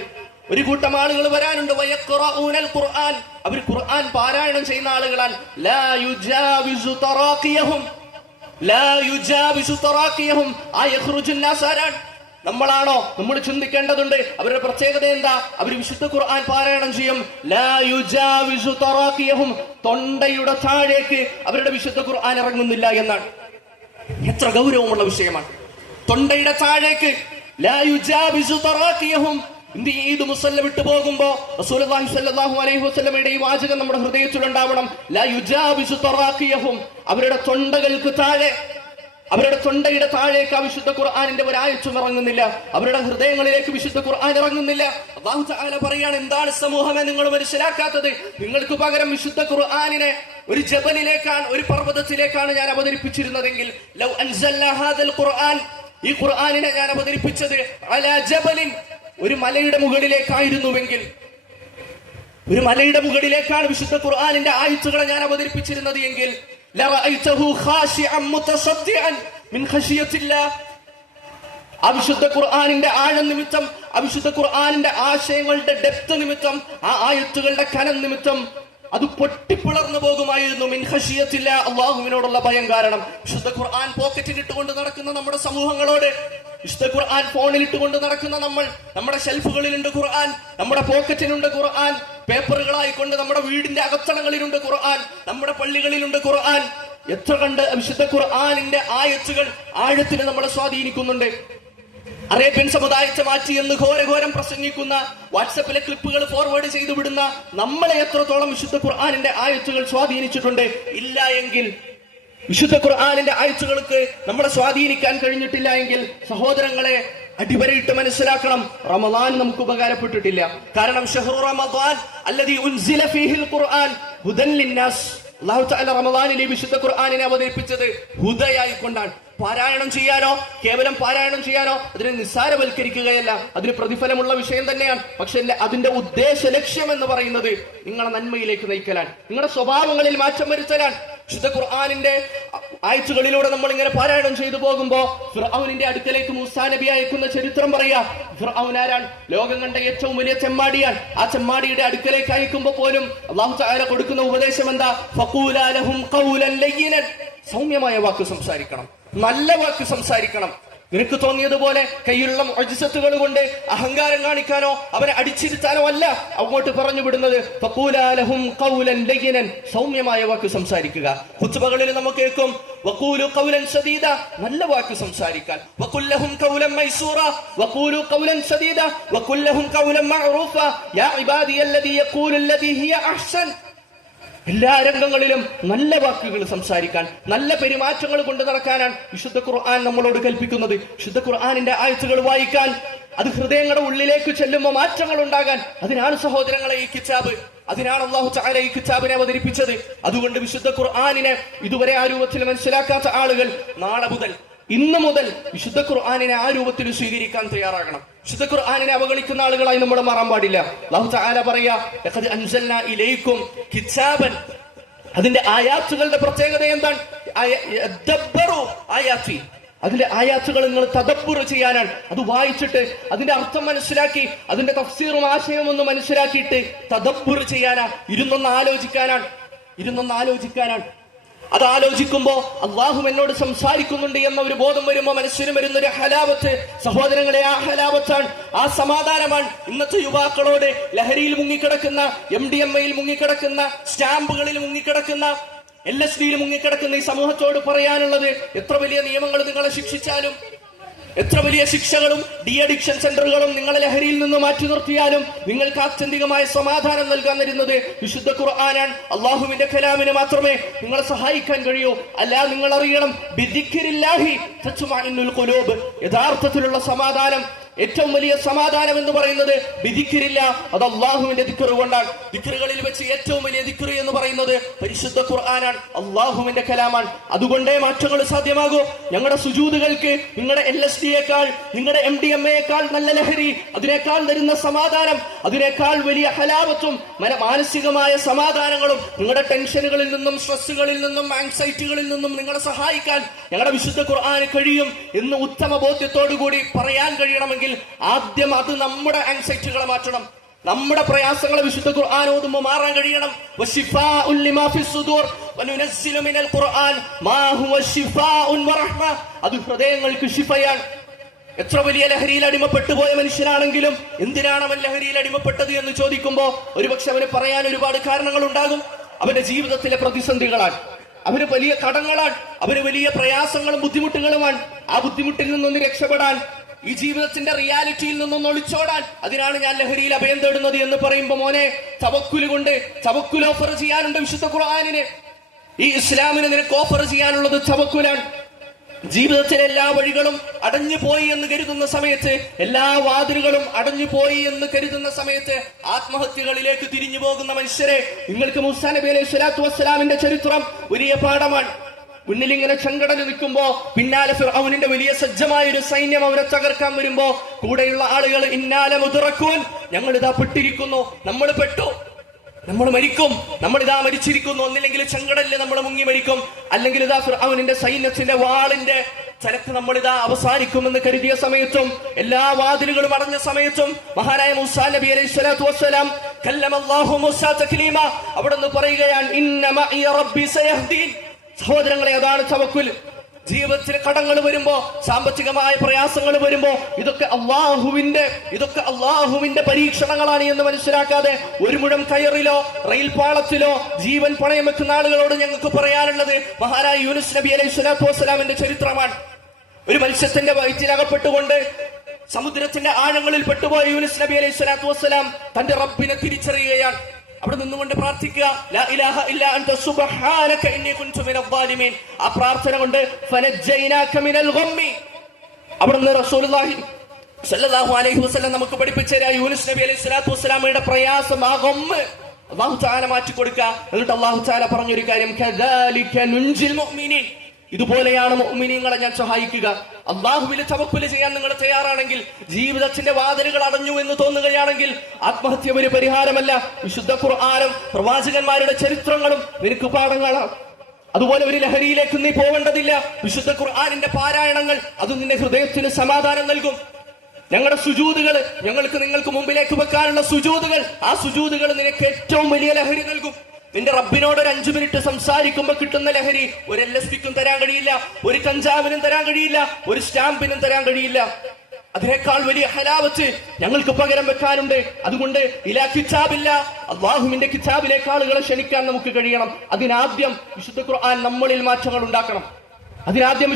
ഒരു കൂട്ടം ആളുകൾ വരാനുണ്ട്. വയഖ്റഊനൽ ഖുർആൻ, അവർ ഖുർആൻ പാരായണം ചെയ്യുന്ന ആളുകളാണ്. ലാ യുജാവിസു തറാഖിയഹും, ലാ യുജാവിസു തറാഖിയഹും. ആ യഖ്റുജുൻ നാസ് ആരാണ്? നമ്മളാണോ? നമ്മൾ ചിന്തിക്കേണ്ടതുണ്ട്. അവരുടെ പ്രത്യേകത എന്താ? അവർ വിശുദ്ധ ഖുർആൻ പാരായണം ചെയ്യും. ലാ യുജാവിസു തറാഖിയഹും, തൊണ്ടയുടെ താഴേക്ക് അവരുടെ വിശുദ്ധ ഖുർആൻ ഇറങ്ങുന്നില്ല എന്നാണ്. എത്ര ഗൗരവമുള്ള വിഷയമാണ്. തൊണ്ടയുടെ താഴേക്ക് ലാ യുജാവിസു തറാഖിയഹും. ഈദ് മുസല്ല വിട്ടു പോകുമ്പോ റസൂലുള്ളാഹി സ്വല്ലല്ലാഹു അലൈഹി വസല്ലമയുടെ ഈ വാചകം നമ്മുടെ ഹൃദയത്തിൽ ഉണ്ടാവണം. ലാ യുജാവിസു തറാഖിയഹും, അവരുടെ തൊണ്ടകൾക്ക് താഴെ, അവരുടെ തൊണ്ടയുടെ താഴേക്ക് ആ വിശുദ്ധ ഖുർആനിന്റെ ഒരായത്തും ഇറങ്ങുന്നില്ല. അവരുടെ ഹൃദയങ്ങളിലേക്ക് വിശുദ്ധ ഖുർആൻ ഇറങ്ങുന്നില്ല. അല്ലാഹു തആല പറയാണ്, എന്താണ് സമൂഹമേ നിങ്ങൾ മനസ്സിലാക്കാത്തത്? നിങ്ങൾക്ക് പകരം വിശുദ്ധ ഖുർആനിനെ ഒരു ജബലിലേക്കാണ്, ഒരു പർവ്വതത്തിലേക്കാണ് ഞാൻ അവതരിപ്പിച്ചിരുന്നതെങ്കിൽ, ലൗ അൻസൽനാ ഹാദൽ ഖുർആൻ, ഈ ഖുർആനിനെ ഞാൻ അവതരിപ്പിച്ചത് അലാ ജബലിൻ, ഒരു മലയുടെ മുകളിലേക്കായിരുന്നുവെങ്കിൽ, ഒരു മലയുടെ മുകളിലേക്കാണ് വിശുദ്ധ ഖുർആനിന്റെ ആയത്തുകളെ ഞാൻ അവതരിപ്പിച്ചിരുന്നത് എങ്കിൽ, ലറഅയ്തഹു ഖാശിഅൻ മുതസദ്ദിഅൻ മിൻ ഖശിയത്തില്ലാഹ്, ആ വിശുദ്ധ ഖുർആനിന്റെ ആഴം നിമിത്തം, ആ വിശുദ്ധ ഖുർആനിന്റെ ആശയങ്ങളുടെ ഡെപ്ത് നിമിത്തം, ആ ആയത്തുകളുടെ കനം നിമിത്തം അത് പൊട്ടിപ്പിളർന്നു പോകുമായിരുന്നു. മിൻ ഖശിയത്തില്ലാഹ്, അല്ലാഹുവിനോടുള്ള ഭയം കാരണം. വിശുദ്ധ ഖുർആൻ പോക്കറ്റിൽ ഇട്ടുകൊണ്ട് നടക്കുന്ന നമ്മുടെ സമൂഹങ്ങളോട്, വിശുദ്ധ ഖുർആൻ ഫോണിൽ ഇട്ടുകൊണ്ട് നടക്കുന്ന നമ്മൾ, നമ്മുടെ ഷെൽഫുകളിലുണ്ട് ഖുർആൻ, നമ്മുടെ പോക്കറ്റിലുണ്ട് ഖുർആൻ, പേപ്പറുകളായിക്കൊണ്ട് നമ്മുടെ വീടിന്റെ അകത്തളങ്ങളിലുണ്ട് ഖുർആൻ, നമ്മുടെ പള്ളികളിലുണ്ട് ഖുർആൻ. എത്ര കണ്ട് വിശുദ്ധ ഖുർആനിന്റെ ആയത്തുകൾ ആഴത്തിന് നമ്മളെ സ്വാധീനിക്കുന്നുണ്ട്. അറേബ്യൻ സമുദായത്തെ മാറ്റി എന്ന് ഘോരഘോരം പ്രസംഗിക്കുന്ന, വാട്സപ്പിലെ ക്ലിപ്പുകൾ ഫോർവേഡ് ചെയ്തു വിടുന്ന നമ്മളെ എത്രത്തോളം വിശുദ്ധ ഖുർആനിന്റെ ആയത്തുകൾ സ്വാധീനിച്ചിട്ടുണ്ട്? ഇല്ല എങ്കിൽ, വിശുദ്ധ ഖുർആനിന്റെ ആയത്തുകൾക്ക് നമ്മളെ സ്വാധീനിക്കാൻ കഴിഞ്ഞിട്ടില്ല എങ്കിൽ, സഹോദരങ്ങളെ അടിവരയിട്ട് മനസ്സിലാക്കണം, റമദാൻ നമുക്ക് ഉപകാരപ്പെട്ടിട്ടില്ല. കാരണം ഷഹ്റു റമദാൻ അല്ലദീ ഉൻസില ഫീഹിൽ ഖുർആൻ ഹുദൻ ലിന്നാസ്, അല്ലാഹു തആല റമദാനിലെ വിശുദ്ധ ഖുർആനിനെ അവതരിപ്പിച്ചത് ഹുദയായിക്കൊണ്ടാണ്. പാരായണം ചെയ്യാനോ, കേവലം പാരായണം ചെയ്യാനോ അതിനെ നിസ്സാരവൽക്കരിക്കുകയല്ല, അതിന് പ്രതിഫലമുള്ള വിഷയം തന്നെയാണ്. പക്ഷെ അതിന്റെ ഉദ്ദേശ ലക്ഷ്യം എന്ന് പറയുന്നത് നിങ്ങളെ നന്മയിലേക്ക് നയിക്കലാണ്, നിങ്ങളുടെ സ്വഭാവങ്ങളിൽ മാറ്റം വരുത്തലാണ്. വിശുദ്ധ ഖുർആനിന്റെ ആയത്തുകളിലൂടെ നമ്മൾ ഇങ്ങനെ പാരായണം ചെയ്തു പോകുമ്പോ ഫിർഔനിന്റെ അടുക്കലേക്ക് മൂസാ നബി അയക്കുന്ന ചരിത്രം പറയാ. ഫിർഔൻ ആരാണ്? ലോകം കണ്ട ഏറ്റവും വലിയ ചെമ്മാടിയാണ്. ആ ചെമ്മാടിയുടെ അടുക്കലേക്ക് അയക്കുമ്പോ പോലും അല്ലാഹു തആല കൊടുക്കുന്ന ഉപദേശം എന്താ? ഫഖൂലാ ലഹും ഖൗലൻ ലയ്യിനൻ, സൗമ്യമായ വാക്ക് സംസാരിക്കണം, നല്ല വാക്ക് സംസാരിക്കണം. നിനക്ക് തോന്നിയതുപോലെ കയ്യിലുള്ള മുഅ്ജിസത്തുകൾ കൊണ്ട് അഹങ്കാരം കാണിക്കാനോ അവനെ അടിച്ചിരുത്താനോ അല്ല അങ്ങോട്ട് പറഞ്ഞു വിടുന്നത്. ഫഖൂലാ ലഹും ഖൗലൻ ലയ്യിനൻ, സൗമ്യമായ വാക്ക് സംസാരിക്കുക. ഖുത്ബകളിൽ നമുക്ക് കേൾക്കും വഖൂലു ഖൗലൻ സദീദ, നല്ല വാക്ക് സംസാരിക്കാൻ. വഖുൽ ലഹും ഖൗലൻ മൈസൂറ വഖൂലു ഖൗലൻ സദീദ വഖുൽ ലഹും ഖൗലൻ മഅറൂഫ യാ ഇബാദിയല്ലദീ യഖൂലു അല്ലദീ ഹിയ അഹ്സൻ. എല്ലാ രംഗങ്ങളിലും നല്ല വാക്കുകൾ സംസാരിക്കാൻ, നല്ല പെരുമാറ്റങ്ങൾ കൊണ്ട് നടക്കാനാണ് വിശുദ്ധ ഖുർആൻ നമ്മളോട് കൽപ്പിക്കുന്നത്. വിശുദ്ധ ഖുർആനിന്റെ ആയത്തുകൾ വായിക്കാൻ, അത് ഹൃദയങ്ങളുടെ ഉള്ളിലേക്ക് ചെല്ലുമ്പോൾ മാറ്റങ്ങൾ ഉണ്ടാകാൻ, അതിനാണ് സഹോദരങ്ങളെ ഈ കിതാബ്, അതിനാണ് അല്ലാഹു തആല ഈ കിതാബിനെ അവതരിപ്പിച്ചത്. അതുകൊണ്ട് വിശുദ്ധ ഖുർആനിനെ ഇതുവരെ ആ രൂപത്തിൽ മനസ്സിലാക്കാത്ത ആളുകൾ നാളെ മുതൽ, ഇന്ന് മുതൽ വിശുദ്ധ ഖുർആനിനെ ആ രൂപത്തിൽ സ്വീകരിക്കാൻ തയ്യാറാകണം. വിശുദ്ധ ഖുർആനിനെ അവഗണിക്കുന്ന ആളുകളായി നമ്മൾ മാറാൻ പാടില്ല. അല്ലാഹു തആല പറയാ, ലഖദ് അൻസൽനാ ഇലൈക്കും കിതാബൻ, അതിന്റെ ആയാത്തുകളുടെ പ്രത്യേകത എന്താണ്? ആയാത്തി, അതിന്റെ ആയാത്തുകൾ നിങ്ങൾ തദബ്ബുർ ചെയ്യാനാണ്. അത് വായിച്ചിട്ട് അതിന്റെ അർത്ഥം മനസ്സിലാക്കി, അതിന്റെ തഫ്സീറും ആശയവും ഒന്ന് മനസ്സിലാക്കിയിട്ട് തദബ്ബുർ ചെയ്യാനാണ്, ഇരുന്നൊന്ന് ആലോചിക്കാനാണ്. അത് ആലോചിക്കുമ്പോ അള്ളാഹു എന്നോട് സംസാരിക്കുന്നുണ്ട് എന്ന ഒരു ബോധം വരുമ്പോ മനസ്സിന് വരുന്ന ഒരു ഹലാവത്ത്, സഹോദരങ്ങളെ, ആ ഹലാവത്താണ്, ആ സമാധാനമാണ് ഇന്നത്തെ യുവാക്കളോട് ലഹരിയിൽ മുങ്ങിക്കിടക്കുന്ന, MDMA-യിൽ മുങ്ങിക്കിടക്കുന്ന, സ്റ്റാമ്പുകളിൽ മുങ്ങിക്കിടക്കുന്ന, LSD-യിൽ മുങ്ങിക്കിടക്കുന്ന ഈ സമൂഹത്തോട് പറയാനുള്ളത്, എത്ര വലിയ നിയമങ്ങൾ നിങ്ങളെ ശിക്ഷിച്ചാലും, എത്ര വലിയ ശിക്ഷകളും ഡി അഡിക്ഷൻ സെന്ററുകളും നിങ്ങളെ ലഹരിയിൽ നിന്ന് മാറ്റി നിർത്തിയാലും നിങ്ങൾക്ക് ആത്യന്തികമായ സമാധാനം നൽകാൻ തരുന്നത് വിശുദ്ധ ഖുർആനാണ്. അള്ളാഹുവിന്റെ കലാമിന് മാത്രമേ നിങ്ങളെ സഹായിക്കാൻ കഴിയൂ. അല്ലാതെ നിങ്ങൾ അറിയണം, ബിദിക്രില്ലാഹി തത്മഇന്നുൽ ഖുലൂബ്, യഥാർത്ഥത്തിലുള്ള സമാധാനം, ഏറ്റവും വലിയ സമാധാനം എന്ന് പറയുന്നത് ബിദിക്രില്ല, അത് അള്ളാഹുവിന്റെ ദിക്ർ കൊണ്ടാണ്. ദിക്റുകളിൽ വെച്ച് ഏറ്റവും വലിയ ദിക്ർ എന്ന് പറയുന്നത് പരിശുദ്ധ ഖുർആനാണ്, അള്ളാഹുവിന്റെ കലാമാണ്. അതുകൊണ്ടേ മാറ്റങ്ങൾ സാധ്യമാകൂ. ഞങ്ങളുടെ സുജൂദുകൾക്ക് നിങ്ങളുടെ LSD-യേക്കാൾ, നിങ്ങളുടെ MDMA-യേക്കാൾ നല്ല ലഹരി, അതിനേക്കാൾ തരുന്ന സമാധാനം, അതിനേക്കാൾ വലിയ ഹലാവത്തും മാനസികമായ സമാധാനങ്ങളും, നിങ്ങളുടെ ടെൻഷനുകളിൽ നിന്നും, സ്ട്രെസ്സുകളിൽ നിന്നും, ആങ്സൈറ്റികളിൽ നിന്നും നിങ്ങളെ സഹായിക്കാൻ ഞങ്ങളുടെ വിശുദ്ധ ഖുർആന് കഴിയും എന്ന് ഉത്തമ ബോധ്യത്തോടു കൂടി പറയാൻ കഴിയണമെങ്കിൽ ആദ്യം അത് നമ്മുടെ ആങ്സൈറ്റികളെ മാറ്റണം, നമ്മുടെ പ്രയാസങ്ങളെ വിശുദ്ധ ഖുർആൻ ഓതുമ്പോൾ മാറാൻ കഴിയണം. വശിഫാഉൻ ലിമാ ഫിസ്സുദൂർ വനുനസ്സിലു മിനൽ ഖുർആൻ മാ ഹുവ ശിഫാഉൻ വറഹ്മ, അത് ഹൃദയങ്ങൾക്ക് ശിഫയാണ്. എത്ര വലിയ ലഹരിയിൽ അടിമപ്പെട്ടു പോയ മനുഷ്യനാണെങ്കിലും എന്തിനാണ് അവൻ ലഹരിയിൽ അടിമപ്പെട്ടത് എന്ന് ചോദിക്കുമ്പോൾ ഒരുപക്ഷെ അവന് പറയാൻ ഒരുപാട് കാരണങ്ങൾ ഉണ്ടാകും. അവന്റെ ജീവിതത്തിലെ പ്രതിസന്ധികളാണ്, അവന് വലിയ കടങ്ങളാണ്, അവന് വലിയ പ്രയാസങ്ങളും ബുദ്ധിമുട്ടുകളുമാണ്. ആ ബുദ്ധിമുട്ടിൽ നിന്നൊന്ന് രക്ഷപ്പെടാൻ, ഈ ജീവിതത്തിന്റെ റിയാലിറ്റിയിൽ നിന്നൊന്ന് ഒളിച്ചോടാൻ, അതിനാണ് ഞാൻ ലഹരിയിൽ അഭയം തേടുന്നത് എന്ന് പറയുമ്പോ, മോനെ, തവക്കുല് കൊണ്ട് തവക്കുൽ ഓഫർ ചെയ്യാനുണ്ട് വിശുദ്ധ ഖുർആനിന്. ഈ ഇസ്ലാമിന് നിനക്ക് ഓഫർ ചെയ്യാനുള്ളത് തവക്കുലാണ്. ജീവിതത്തിലെ എല്ലാ വഴികളും അടഞ്ഞു പോയി എന്ന് കരുതുന്ന സമയത്ത്, എല്ലാ വാതിലുകളും അടഞ്ഞു പോയി എന്ന് കരുതുന്ന സമയത്ത് ആത്മഹത്യകളിലേക്ക് തിരിഞ്ഞു പോകുന്ന മനുഷ്യരെ, നിങ്ങൾക്ക് മൂസാ നബി അലൈഹി സ്വലാത്തു വസ്സലാമിന്റെ ചരിത്രം വലിയ പാഠമാണ്. മുന്നിൽ ഇങ്ങനെ ചെങ്കടൽ നിൽക്കുമ്പോ പിന്നാലെ ഫിർഔനിന്റെ വലിയ സജ്ജമായ ഒരു സൈന്യം അവരെ തകർക്കാൻ വരുമ്പോ കൂടെയുള്ള ആളുകൾ ഇന്നാലെ മുതറക്കൂൻ, ഞങ്ങൾ ഇതാ പെട്ടിരിക്കുന്നു, നമ്മൾ പെട്ടു, നമ്മൾ മരിക്കും, നമ്മളിതാ മരിച്ചിരിക്കുന്നു, ഒന്നില്ലെങ്കിൽ ചെങ്കടലിൽ നമ്മൾ മുങ്ങി മരിക്കും, അല്ലെങ്കിൽ ഇതാ ഫിർഔനിന്റെ സൈന്യത്തിന്റെ വാളിന്റെ ചരക്ക് നമ്മളിതാ അവസാനിക്കുമെന്ന് കരുതിയ സമയത്തും, എല്ലാ വാതിലുകളും അടഞ്ഞ സമയത്തും മഹാനായ മൂസാ നബി അലൈഹി സ്വലാത്തു വസ്സലാം കല്ലമല്ലാഹു മൂസാ തക്ലീമ, അവിടുന്ന് പറയുകയാണ്, ഇന്ന മഇയ റബ്ബി സയഹ്ദീൻ. സഹോദരങ്ങളെ, അതാണ് തവക്കുൽ. ജീവിതത്തിൽ കടങ്ങൾ വരുമ്പോ, സാമ്പത്തികമായ പ്രയാസങ്ങൾ വരുമ്പോ, ഇതൊക്കെ അള്ളാഹുവിന്റെ പരീക്ഷണങ്ങളാണ് എന്ന് മനസ്സിലാക്കാതെ ഒരു മുഴം കയറിലോ റെയിൽ പാളത്തിലോ ജീവൻ പണയം വെക്കുന്ന ആളുകളോട് ഞങ്ങൾക്ക് പറയാനുള്ളത് മഹാനായ യൂനുസ് നബി അലൈഹി സ്വലാത്തു വസ്സലാമിന്റെ ചരിത്രമാണ്. ഒരു മത്സ്യത്തിന്റെ വയറ്റിലകപ്പെട്ടുകൊണ്ട് സമുദ്രത്തിന്റെ ആഴങ്ങളിൽ പെട്ടുപോയ യൂനുസ് നബി അലൈഹി സ്വലാത്തു വസ്സലാം തന്റെ റബ്ബിനെ തിരിച്ചറിയുകയാണ്. അവിടെ നിന്നുകൊണ്ട് പ്രാർത്ഥിക്കുക, ലാ ഇലാഹ ഇല്ലാ അൻത സുബ്ഹാനക ഇന്നി കുൻതു മിനൽ ളാലിമീൻ. ആ പ്രാർത്ഥന കൊണ്ട് ഫനജ്ജൈനാക മിനൽ ഗമ്മി. അവിടുന്ന് റസൂലുള്ളാഹി സ്വല്ലല്ലാഹു അലൈഹി വസല്ലം നമുക്ക് പഠിപ്പിച്ച യൂനുസ് നബി അലൈഹി സ്വലാത്തു വസ്സലാമയുടെ പ്രയാസം, ആ ഗമ്മ് അല്ലാഹു തആല മാറ്റി കൊടുക്കുക. എന്നിട്ട് അല്ലാഹു തആല പറഞ്ഞൊരു കാര്യം, കദാലിക നുൻജിൽ മുഅ്മിനീൻ, ഇതുപോലെയാണ് മുഅ്മിനീങ്ങളെ ഞാൻ സഹായിക്കുക. അല്ലാഹുവിൽ തവക്കുൽ ചെയ്യാൻ നിങ്ങൾ തയ്യാറാണെങ്കിൽ, ജീവിതത്തിന്റെ വാതിലുകൾ അടഞ്ഞു എന്ന് തോന്നുകയാണെങ്കിൽ ആത്മഹത്യ ഒരു പരിഹാരമല്ല. വിശുദ്ധ ഖുർആനും പ്രവാചകന്മാരുടെ ചരിത്രങ്ങളും നിനക്ക് പാഠങ്ങളാണ്. അതുപോലെ ഒരു ലഹരിയിലേക്ക് നീ പോവേണ്ടതില്ല. വിശുദ്ധ ഖുർആനിന്റെ പാരായണങ്ങൾ അത് നിന്റെ ഹൃദയത്തിന് സമാധാനം നൽകും. ഞങ്ങളുടെ സുജൂദുകൾ, ഞങ്ങൾക്ക് നിങ്ങൾക്ക് മുമ്പിലേക്ക് വെക്കാനുള്ള സുജൂദുകൾ, ആ സുജൂദുകൾ നിനക്ക് ഏറ്റവും വലിയ ലഹരി നൽകും. നിന്റെ റബ്ബിനോട് ഒരു 5 മിനിറ്റ് സംസാരിക്കുമ്പോ കിട്ടുന്ന ലഹരി ഒരു LSD-ക്കും തരാൻ കഴിയില്ല, ഒരു കഞ്ചാവിനും തരാൻ കഴിയില്ല, ഒരു സ്റ്റാമ്പിനും തരാൻ കഴിയില്ല. അതിനേക്കാൾ വലിയ ഹലാവത്ത് ഞങ്ങൾക്ക് പകരം വെക്കാനുണ്ട്. അതുകൊണ്ട് ഇലാ കിതാബില്ല, അല്ലാഹുവിന്റെ കിതാബിലേക്ക് ആളുകളെ ക്ഷണിക്കാൻ നമുക്ക് കഴിയണം. അതിനാദ്യം വിശുദ്ധ ഖുർആൻ നമ്മളിൽ മാറ്റങ്ങൾ ഉണ്ടാക്കണം. അല്ലാതെ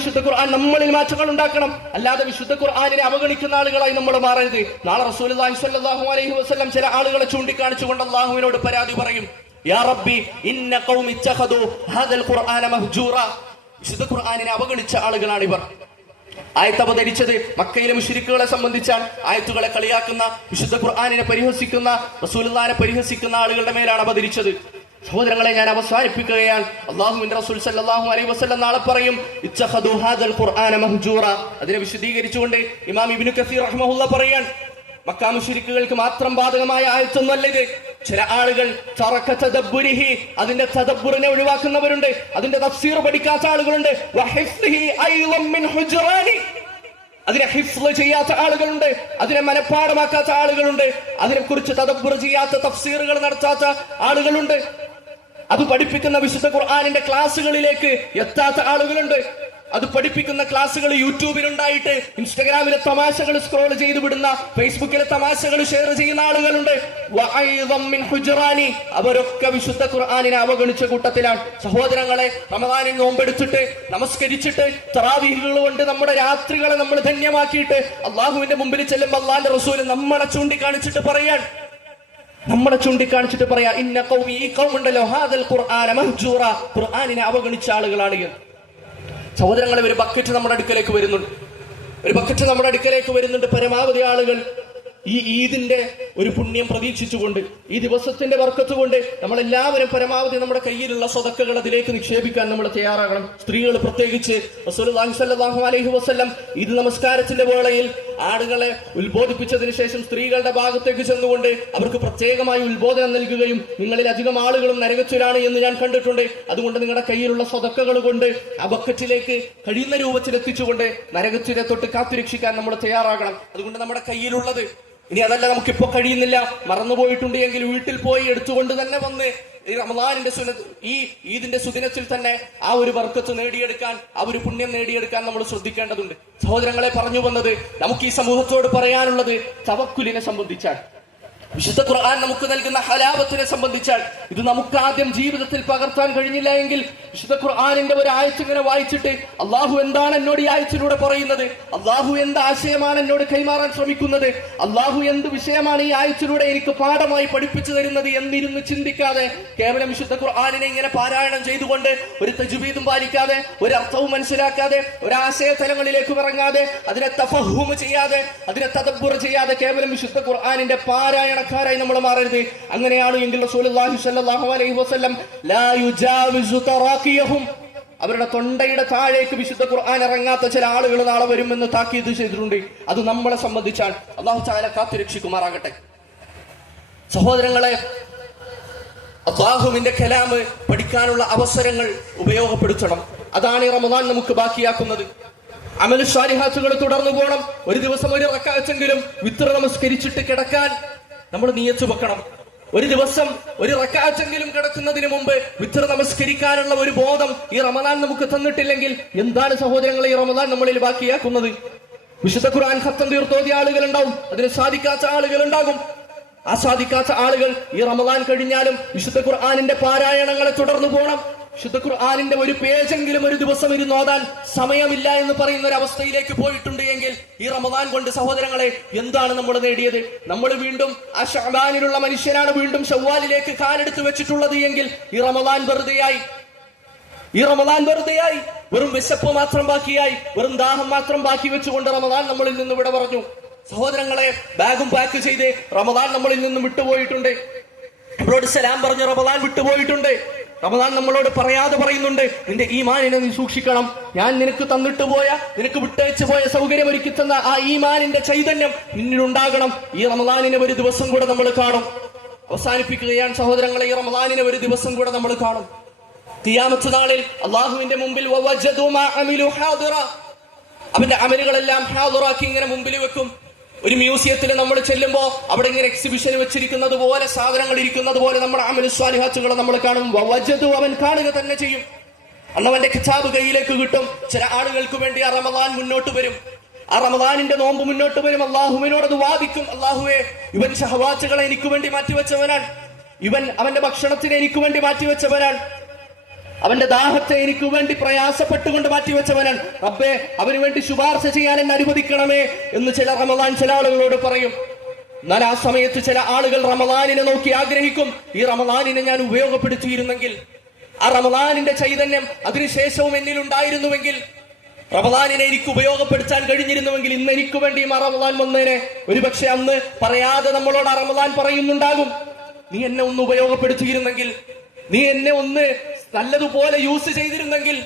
വിശുദ്ധ ഖുർആനിനെ അവഗണിക്കുന്ന ആളുകളായി നമ്മൾ മാറരുത്. നാളെ റസൂലുള്ളാഹി സ്വല്ലല്ലാഹു അലൈഹി വസല്ലം ചില ആളുകളെ ചൂണ്ടിക്കാണിച്ചുകൊണ്ട് അല്ലാഹുവിനോട് പരാതി പറയും, യാ റബ്ബി ഇന്ന ഖൗമി ഇത്തഖദു ഹാദൽ ഖുർആന മഹ്ജൂറ. വിശുദ്ധ ഖുർആനിനെ അവഗണിച്ച ആളുകളാണ് ഇവർ. ആയത്ത് അവതരിച്ചത് മക്കയിലെ മുശ്രിക്കുകളെ സംബന്ധിച്ചാണ്. ആയത്തുകളെ കളിയാക്കുന്ന, വിശുദ്ധ ഖുർആനിനെ പരിഹസിക്കുന്ന, റസൂലുള്ളാഹിനെ പരിഹസിക്കുന്ന ആളുകളുടെ മേലാണ് അവതരിച്ചത്. സഹോദരങ്ങളെ, ഞാൻ അവസാനിപ്പിക്കുകയാണ്. അല്ലാഹുവിന്റെ റസൂൽ സല്ലല്ലാഹു അലൈഹി വസല്ലം നാളെ പറയും, ഇത്തഖദു ഹാദൽ ഖുർആന മഹ്ജൂറ. അതിനെ വിശദീകരിച്ചുകൊണ്ട് ഇമാം ഇബ്നു കസീർ റഹ്മഹുല്ലാ പറയാൻ, മക്കാ മുശ്രിക്കുകൾക്ക് മാത്രം ബാധകമായ ആയത്തൊന്നുമല്ല ഇത്. ചില ആളുകൾ തറക തദബ്ബുരിഹി, അതിന്റെ തദബ്ബുറിനെ ഒഴിവാക്കുന്നവരുണ്ട്, അതിന്റെ തഫ്സീർ പഠിക്കാത്ത ആളുകളുണ്ട്. വഹിഫ്ളിഹി അയ്ളം മിൻ ഹുജ്റാനി, അതിനെ ഹിഫ്ള് ചെയ്യാത്ത ആളുകളുണ്ട്, അതിനെ മനഃപ്പാഠമാക്കാത്ത ആളുകളുണ്ട്, അതിനെക്കുറിച്ച് തദബ്ബുർ ചെയ്യാത്ത, തഫ്സീറുകൾ നടത്താത്ത ആളുകളുണ്ട്. അത് പഠിപ്പിക്കുന്ന വിശുദ്ധ ഖുർആനിന്റെ ക്ലാസ്സുകളിലേക്ക് എത്താത്ത ആളുകളുണ്ട്. അത് പഠിപ്പിക്കുന്ന ക്ലാസ്സുകൾ യൂട്യൂബിലുണ്ടായിട്ട് ഇൻസ്റ്റഗ്രാമിലെ തമാശകൾ സ്ക്രോൾ ചെയ്ത് വിടുന്ന, ഫേസ്ബുക്കിലെ തമാശകൾ ഷെയർ ചെയ്യുന്ന ആളുകളുണ്ട്. അവരൊക്കെ വിശുദ്ധ ഖുർആനിനെ അവഗണിച്ച കൂട്ടത്തിലാണ്. സഹോദരങ്ങളെ, റമദാനിൽ നോമ്പെടുത്തിട്ട് നമസ്കരിച്ചിട്ട് തറാവീഹുകൾ കൊണ്ട് നമ്മുടെ രാത്രികളെ നമ്മൾ ധന്യമാക്കിയിട്ട് അള്ളാഹുവിന്റെ മുമ്പിൽ ചെല്ലുമ്പോൾ അള്ളാന്റെ റസൂൽ നമ്മളെ ചൂണ്ടിക്കാണിച്ചിട്ട് പറയാ ഇന്ന ഖൗമി, ഈ ഖൗമുണ്ടല്ലോ, ഹാദൽ ഖുർആന മഹ്ജൂറ, ഖുർആനിനെ അവഗണിച്ച ആളുകളാണ്. സഹോദരങ്ങളെ, ഒരു ബക്കറ്റ് നമ്മുടെ അടുക്കലേക്ക് വരുന്നുണ്ട്. പരമാവധി ആളുകൾ ഈ ഈദിന്റെ ഒരു പുണ്യം പ്രതീക്ഷിച്ചുകൊണ്ട്, ഈ ദിവസത്തിന്റെ ബർക്കത്ത് കൊണ്ട് നമ്മളെല്ലാവരും പരമാവധി നമ്മുടെ കയ്യിലുള്ള സ്വതക്കകൾ അതിലേക്ക് നിക്ഷേപിക്കാൻ നമ്മൾ തയ്യാറാകണം. സ്ത്രീകൾ പ്രത്യേകിച്ച്. റസൂലുള്ളാഹി സ്വല്ലല്ലാഹു അലൈഹി വസല്ലം ഈദ് നമസ്കാരത്തിന്റെ വേളയിൽ ആളുകളെ ഉത്ബോധിപ്പിച്ചതിന് ശേഷം സ്ത്രീകളുടെ ഭാഗത്തേക്ക് ചെന്നുകൊണ്ട് അവർക്ക് പ്രത്യേകമായി ഉത്ബോധനം നൽകുകയും നിങ്ങളിൽ അധികം ആളുകളും നരകത്തിലാണ് എന്ന് ഞാൻ കണ്ടിട്ടുണ്ട്, അതുകൊണ്ട് നിങ്ങളുടെ കയ്യിലുള്ള സ്വതക്കകൾ കൊണ്ട് ആ ബക്കറ്റിലേക്ക് കഴിയുന്ന രൂപത്തിൽ എത്തിച്ചുകൊണ്ട് നരകത്തിനെ തൊട്ട് കാത്തുരക്ഷിക്കാൻ നമ്മൾ തയ്യാറാകണം. അതുകൊണ്ട് നമ്മുടെ കയ്യിലുള്ളത്, ഇനി അതല്ല നമുക്കിപ്പോ കഴിയുന്നില്ല, മറന്നുപോയിട്ടുണ്ട് എങ്കിൽ വീട്ടിൽ പോയി എടുത്തുകൊണ്ട് തന്നെ വന്ന് ഈ റമദാനിന്റെ ഈ ഈദിന്റെ സുദിനത്തിൽ തന്നെ ആ ഒരു ബർക്കത്ത് നേടിയെടുക്കാൻ, ആ ഒരു പുണ്യം നേടിയെടുക്കാൻ നമ്മൾ ശ്രദ്ധിക്കേണ്ടതുണ്ട്. സഹോദരങ്ങളെ, പറഞ്ഞു വന്നത്, നമുക്ക് ഈ സമൂഹത്തോട് പറയാനുള്ളത് തവക്കുലിനെ സംബന്ധിച്ചാണ്. വിശുദ്ധ ഖുർആൻ നമുക്ക് നൽകുന്ന ഹലാവത്തിനെ സംബന്ധിച്ചാൽ ഇത് നമുക്ക് ആദ്യം ജീവിതത്തിൽ പകർത്താൻ കഴിഞ്ഞില്ല എങ്കിൽ വിശുദ്ധ ഖുർആനിന്റെ ഒരു ആയത്ത് ഇങ്ങനെ വായിച്ചിട്ട് അള്ളാഹു എന്താണ് എന്നോട് ഈ ആയത്തിലൂടെ പറയുന്നത്, അള്ളാഹു എന്ത് ആശയമാണ് എന്നോട് കൈമാറാൻ ശ്രമിക്കുന്നത്, അള്ളാഹു എന്ത് വിഷയമാണ് ഈ ആയത്തിലൂടെ എനിക്ക് പാഠമായി പഠിപ്പിച്ചു തരുന്നത് എന്നിരുന്ന് ചിന്തിക്കാതെ കേവലം വിശുദ്ധ ഖുർആനിനെ ഇങ്ങനെ പാരായണം ചെയ്തുകൊണ്ട് ഒരു തജ്വീദും പാലിക്കാതെ, ഒരു അർത്ഥവും മനസ്സിലാക്കാതെ, ഒരു ആശയ തലങ്ങളിലേക്ക് ഇറങ്ങാതെ, അതിനെ തഫഹും ചെയ്യാതെ, അതിനെ തദബ്ബുർ ചെയ്യാതെ കേവലം വിശുദ്ധ ഖുർആനിന്റെ പാരായണക്കാരായി നമ്മൾ മാറരുത്. അങ്ങനെയാണ് എങ്കിൽ റസൂലുള്ളാഹി സ്വല്ലല്ലാഹു അലൈഹി വസല്ലം ലാ യുജാവിസു തറാഖിയഹും, അവരുടെ തൊണ്ടയുടെ താഴേക്ക് വിശുദ്ധ ഖുർആൻ ഇറങ്ങാത്ത ചില ആളുകൾ നാളെ വരുമെന്ന് താക്കീത് ചെയ്തിട്ടുണ്ട്. അത് നമ്മളെ സംബന്ധിച്ചാൽ അല്ലാഹു തആല കാത്തുരക്ഷിക്കുമാറാകട്ടെ. സഹോദരങ്ങളെ, അല്ലാഹുവിന്റെ കലാം പഠിക്കാനുള്ള അവസരങ്ങൾ ഉപയോഗപ്പെടുത്തണം. അതാണ് ഈ റമദാൻ നമുക്ക് ബാക്കിയാക്കുന്നത്. അമൽ സ്വാലിഹാത്തുകൾ തുടർന്നു പോകണം. ഒരു ദിവസം ഒരു റക്അത്തെങ്കിലും വിത്ർ നമസ്കരിച്ചിട്ട് കിടക്കാൻ നമ്മൾ നിയത്ത് വെക്കണം. ഒരു ദിവസം ഒരു റക്അത്തെങ്കിലും കിടക്കുന്നതിന് മുമ്പ് വിത്ർ നമസ്കരിക്കാനുള്ള ഒരു ബോധം ഈ റമദാൻ നമുക്ക് തന്നിട്ടില്ലെങ്കിൽ എന്താണ് സഹോദരങ്ങളെ ഈ റമദാൻ നമ്മളിൽ ബാക്കിയാക്കുന്നത്? വിശുദ്ധ ഖുർആൻ ഖത്തം തീർത്തോതിയ ആളുകൾ ഉണ്ടാവും, അതിന് സാധിക്കാത്ത ആളുകൾ ഉണ്ടാകും. ആ സാധിക്കാത്ത ആളുകൾ ഈ റമദാൻ കഴിഞ്ഞാലും വിശുദ്ധ ഖുർആനിന്റെ പാരായണങ്ങളെ തുടർന്നു പോകണം. വിശുദ്ധ ഖുർആനിന്റെ ഒരു പേജെങ്കിലും ഒരു ദിവസം ഇരുന്ന് ഓതാൻ സമയമില്ല എന്ന് പറയുന്ന ഒരു അവസ്ഥയിലേക്ക് പോയിട്ടുണ്ട് എങ്കിൽ ഈ റമദാൻ കൊണ്ട് സഹോദരങ്ങളെ എന്താണ് നമ്മൾ നേടിയത്? നമ്മൾ വീണ്ടും ആ ശഅബാനിലുള്ള മനുഷ്യനാണ് വീണ്ടും ശവ്വാലിലേക്ക് കാലെടുത്ത് വെച്ചിട്ടുള്ളത് എങ്കിൽ ഈ റമദാൻ വെറുതെയായി. വെറും വിശപ്പ് മാത്രം ബാക്കിയായി, വെറും ദാഹം മാത്രം ബാക്കി വെച്ചുകൊണ്ട് റമദാൻ നമ്മളിൽ നിന്ന് വിട പറഞ്ഞു. സഹോദരങ്ങളെ, ബാഗും പാക്ക് ചെയ്ത് റമദാൻ നമ്മളിൽ നിന്നും വിട്ടുപോയിട്ടുണ്ട്. നമ്മളോട് സലാം പറഞ്ഞ് റമദാൻ വിട്ടുപോയിട്ടുണ്ട്. റമദാൻ നമ്മളോട് പറയാതെ പറയുന്നുണ്ട്, നിന്റെ ഈമാനിനെ നീ സൂക്ഷിക്കണം. ഞാൻ നിനക്ക് തന്നിട്ട് പോയ, നിനക്ക് വിട്ടയച്ചു പോയ, സൗകര്യം ഒരുക്കി തന്ന ആ ഈമാനിന്റെ ചൈതന്യം നിന്നിലുണ്ടാകണം. ഈ റമദാനിനെ ഒരു ദിവസം കൂടെ നമ്മൾ കാണും. അവസാനിപ്പിക്കുകയാണ് സഹോദരങ്ങളെ, ഈ റമദാനിനെ ഒരു ദിവസം കൂടെ നമ്മൾ കാണും. ഖിയാമത്ത് നാളിൽ അള്ളാഹുവിന്റെ മുമ്പിൽ അവന്റെ അമലുകളെല്ലാം ഹാദിറാക്കി ഇങ്ങനെ മുമ്പിൽ വെക്കും. ഒരു മ്യൂസിയത്തിൽ നമ്മൾ ചെല്ലുമ്പോ അവിടെ ഇങ്ങനെ എക്സിബിഷൻ വെച്ചിരിക്കുന്നത് പോലെ, സാധനങ്ങൾ ഇരിക്കുന്നത് പോലെ നമ്മുടെ അമൽ സ്വാലിഹാത്തുകൾ നമ്മൾ കാണും. അവൻ കാണുക തന്നെ ചെയ്യും. അന്നവന്റെ കിതാബ് കയ്യിലേക്ക് കിട്ടും. ചില ആളുകൾക്ക് വേണ്ടി ആ റമദാൻ മുന്നോട്ട് വരും, ആ റമദാനിന്റെ നോമ്പ് മുന്നോട്ട് വരും. അള്ളാഹുവിനോട് അത് വാദിക്കും, അള്ളാഹുവേ, ഇവൻ ഷഹവാത്തുകളെ എനിക്ക് വേണ്ടി മാറ്റിവെച്ചവനാണ്, ഇവൻ അവന്റെ ഭക്ഷണത്തിനെ എനിക്ക് വേണ്ടി മാറ്റിവെച്ചവനാണ്, അവന്റെ ദാഹത്തെ എനിക്ക് വേണ്ടി പ്രയാസപ്പെട്ടുകൊണ്ട് മാറ്റിവെച്ചവനാണ്. റബ്ബേ, അവന് വേണ്ടി ശുപാർശ ചെയ്യാൻ എന്നെ അനുവദിക്കണമേ എന്ന് ചില റമദാൻ ചില ആളുകളോട് പറയും. എന്നാൽ ആ സമയത്ത് ചില ആളുകൾ റമദാനിനെ നോക്കി ആഗ്രഹിക്കും, ഈ റമദാനിനെ ഞാൻ ഉപയോഗപ്പെടുത്തിയിരുന്നെങ്കിൽ, ആ റമദാനിന്റെ ചൈതന്യം അതിനുശേഷവും എന്നിൽ ഉണ്ടായിരുന്നുവെങ്കിൽ, റമദാനിനെ എനിക്ക് ഉപയോഗപ്പെടുത്താൻ കഴിഞ്ഞിരുന്നുവെങ്കിൽ ഇന്ന് എനിക്ക് വേണ്ടി ആ റമദാൻ വന്നേനെ. ഒരുപക്ഷെ അന്ന് പറയാതെ നമ്മളോട് ആ റമദാൻ പറയുന്നുണ്ടാകും, നീ എന്നെ ഒന്ന് ഉപയോഗപ്പെടുത്തിയിരുന്നെങ്കിൽ, നീ എന്നെ ഒന്ന് നല്ലതുപോലെ യൂസ് ചെയ്തിരുന്നെങ്കിൽ,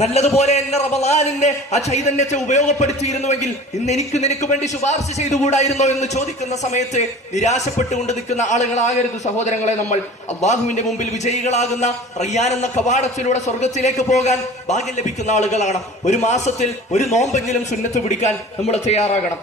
നല്ലതുപോലെ എന്നെ റമദാനിന്റെ ആ ചൈതന്യത്തെ ഉപയോഗപ്പെടുത്തിയിരുന്നുവെങ്കിൽ ഇന്ന് എനിക്ക് നിനക്ക് വേണ്ടി ശുപാർശ ചെയ്തുകൂടായിരുന്നോ എന്ന് ചോദിക്കുന്ന സമയത്ത് നിരാശപ്പെട്ടുകൊണ്ട് നിൽക്കുന്ന ആളുകളാകരുത് സഹോദരങ്ങളെ. നമ്മൾ അല്ലാഹുവിന്റെ മുമ്പിൽ വിജയികളാകുന്ന റയ്യാൻ എന്ന കവാടത്തിലൂടെ സ്വർഗത്തിലേക്ക് പോകാൻ ഭാഗ്യം ലഭിക്കുന്ന ആളുകളാണ്. ഒരു മാസത്തിൽ ഒരു നോമ്പെങ്കിലും സുന്നത്ത് പിടിക്കാൻ നമ്മൾ തയ്യാറാകണം.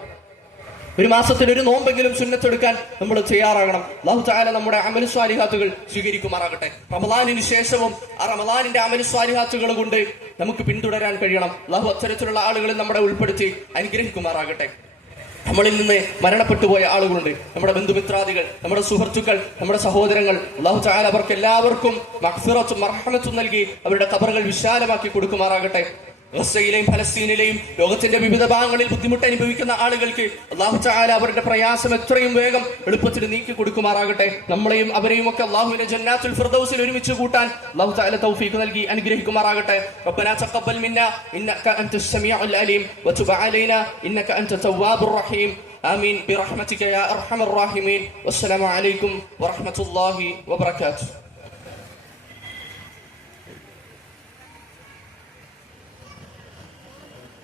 ഒരു മാസത്തിൽ ഒരു നോമ്പെങ്കിലും സുന്നത്തെടുക്കാൻ നമ്മൾ തയ്യാറാകണം. അല്ലാഹു തആല നമ്മുടെ അമലു സ്വാലിഹാത്തുകൾ സ്വീകരിക്കുമാറാകട്ടെ. റമളാനിന് ശേഷവും ആ റമളാനിന്റെ അമലു സ്വാലിഹാത്തുകൾ കൊണ്ട് നമുക്ക് പിന്തുടരാൻ കഴിയണം. അല്ലാഹു അത്തരത്തിലുള്ള ആളുകളെ നമ്മളെ ഉൾപ്പെടുത്തി അനുഗ്രഹിക്കുമാറാകട്ടെ. നമ്മളിൽ നിന്ന് മരണപ്പെട്ടുപോയ ആളുകളുണ്ട്, നമ്മുടെ ബന്ധുമിത്രാദികൾ, നമ്മുടെ സുഹൃത്തുക്കൾ, നമ്മുടെ സഹോദരങ്ങൾ. അല്ലാഹു തആല അവർക്ക് എല്ലാവർക്കും മഗ്ഫിറത്തും മർഹമത്തും നൽകി അവരുടെ ഖബറുകൾ വിശാലമാക്കി കൊടുക്കുമാറാകട്ടെ. ഗസയിലെയും ഫലസ്തീനിലെയും ലോകത്തിന്റെ വിവിധ ഭാഗങ്ങളിൽ ബുദ്ധിമുട്ട് അനുഭവിക്കുന്ന ആളുകൾക്ക് അല്ലാഹു തആല അവരുടെ പ്രയാസം എത്രയും വേഗം എളുപ്പത്തിൽ നീക്കി കൊടുക്കുമാറാകട്ടെ. നമ്മളെയും അവരെയും ഒക്കെ അല്ലാഹുവിന്റെ ജന്നാത്തുൽ ഫിർദൗസിൽ ഒരുമിച്ച് കൂട്ടാൻ അല്ലാഹു തആല തൗഫീഖ് നൽകി അനുഗ്രഹിക്കുമാറാകട്ടെ. റബ്ബനാ തഖബ്ബൽ മിന്നാ ഇന്നക അൻതസ് സമീഉൽ അലീം വതുബ് അലൈനാ ഇന്നക അൻത തവ്വാബുർ റഹീം. ആമീൻ ബിറഹ്മതിക യാ അർഹമർ റഹീമീൻ. വസ്സലാമു അലൈക്കും വറഹ്മത്തുള്ളാഹി വബറകാതുഹു.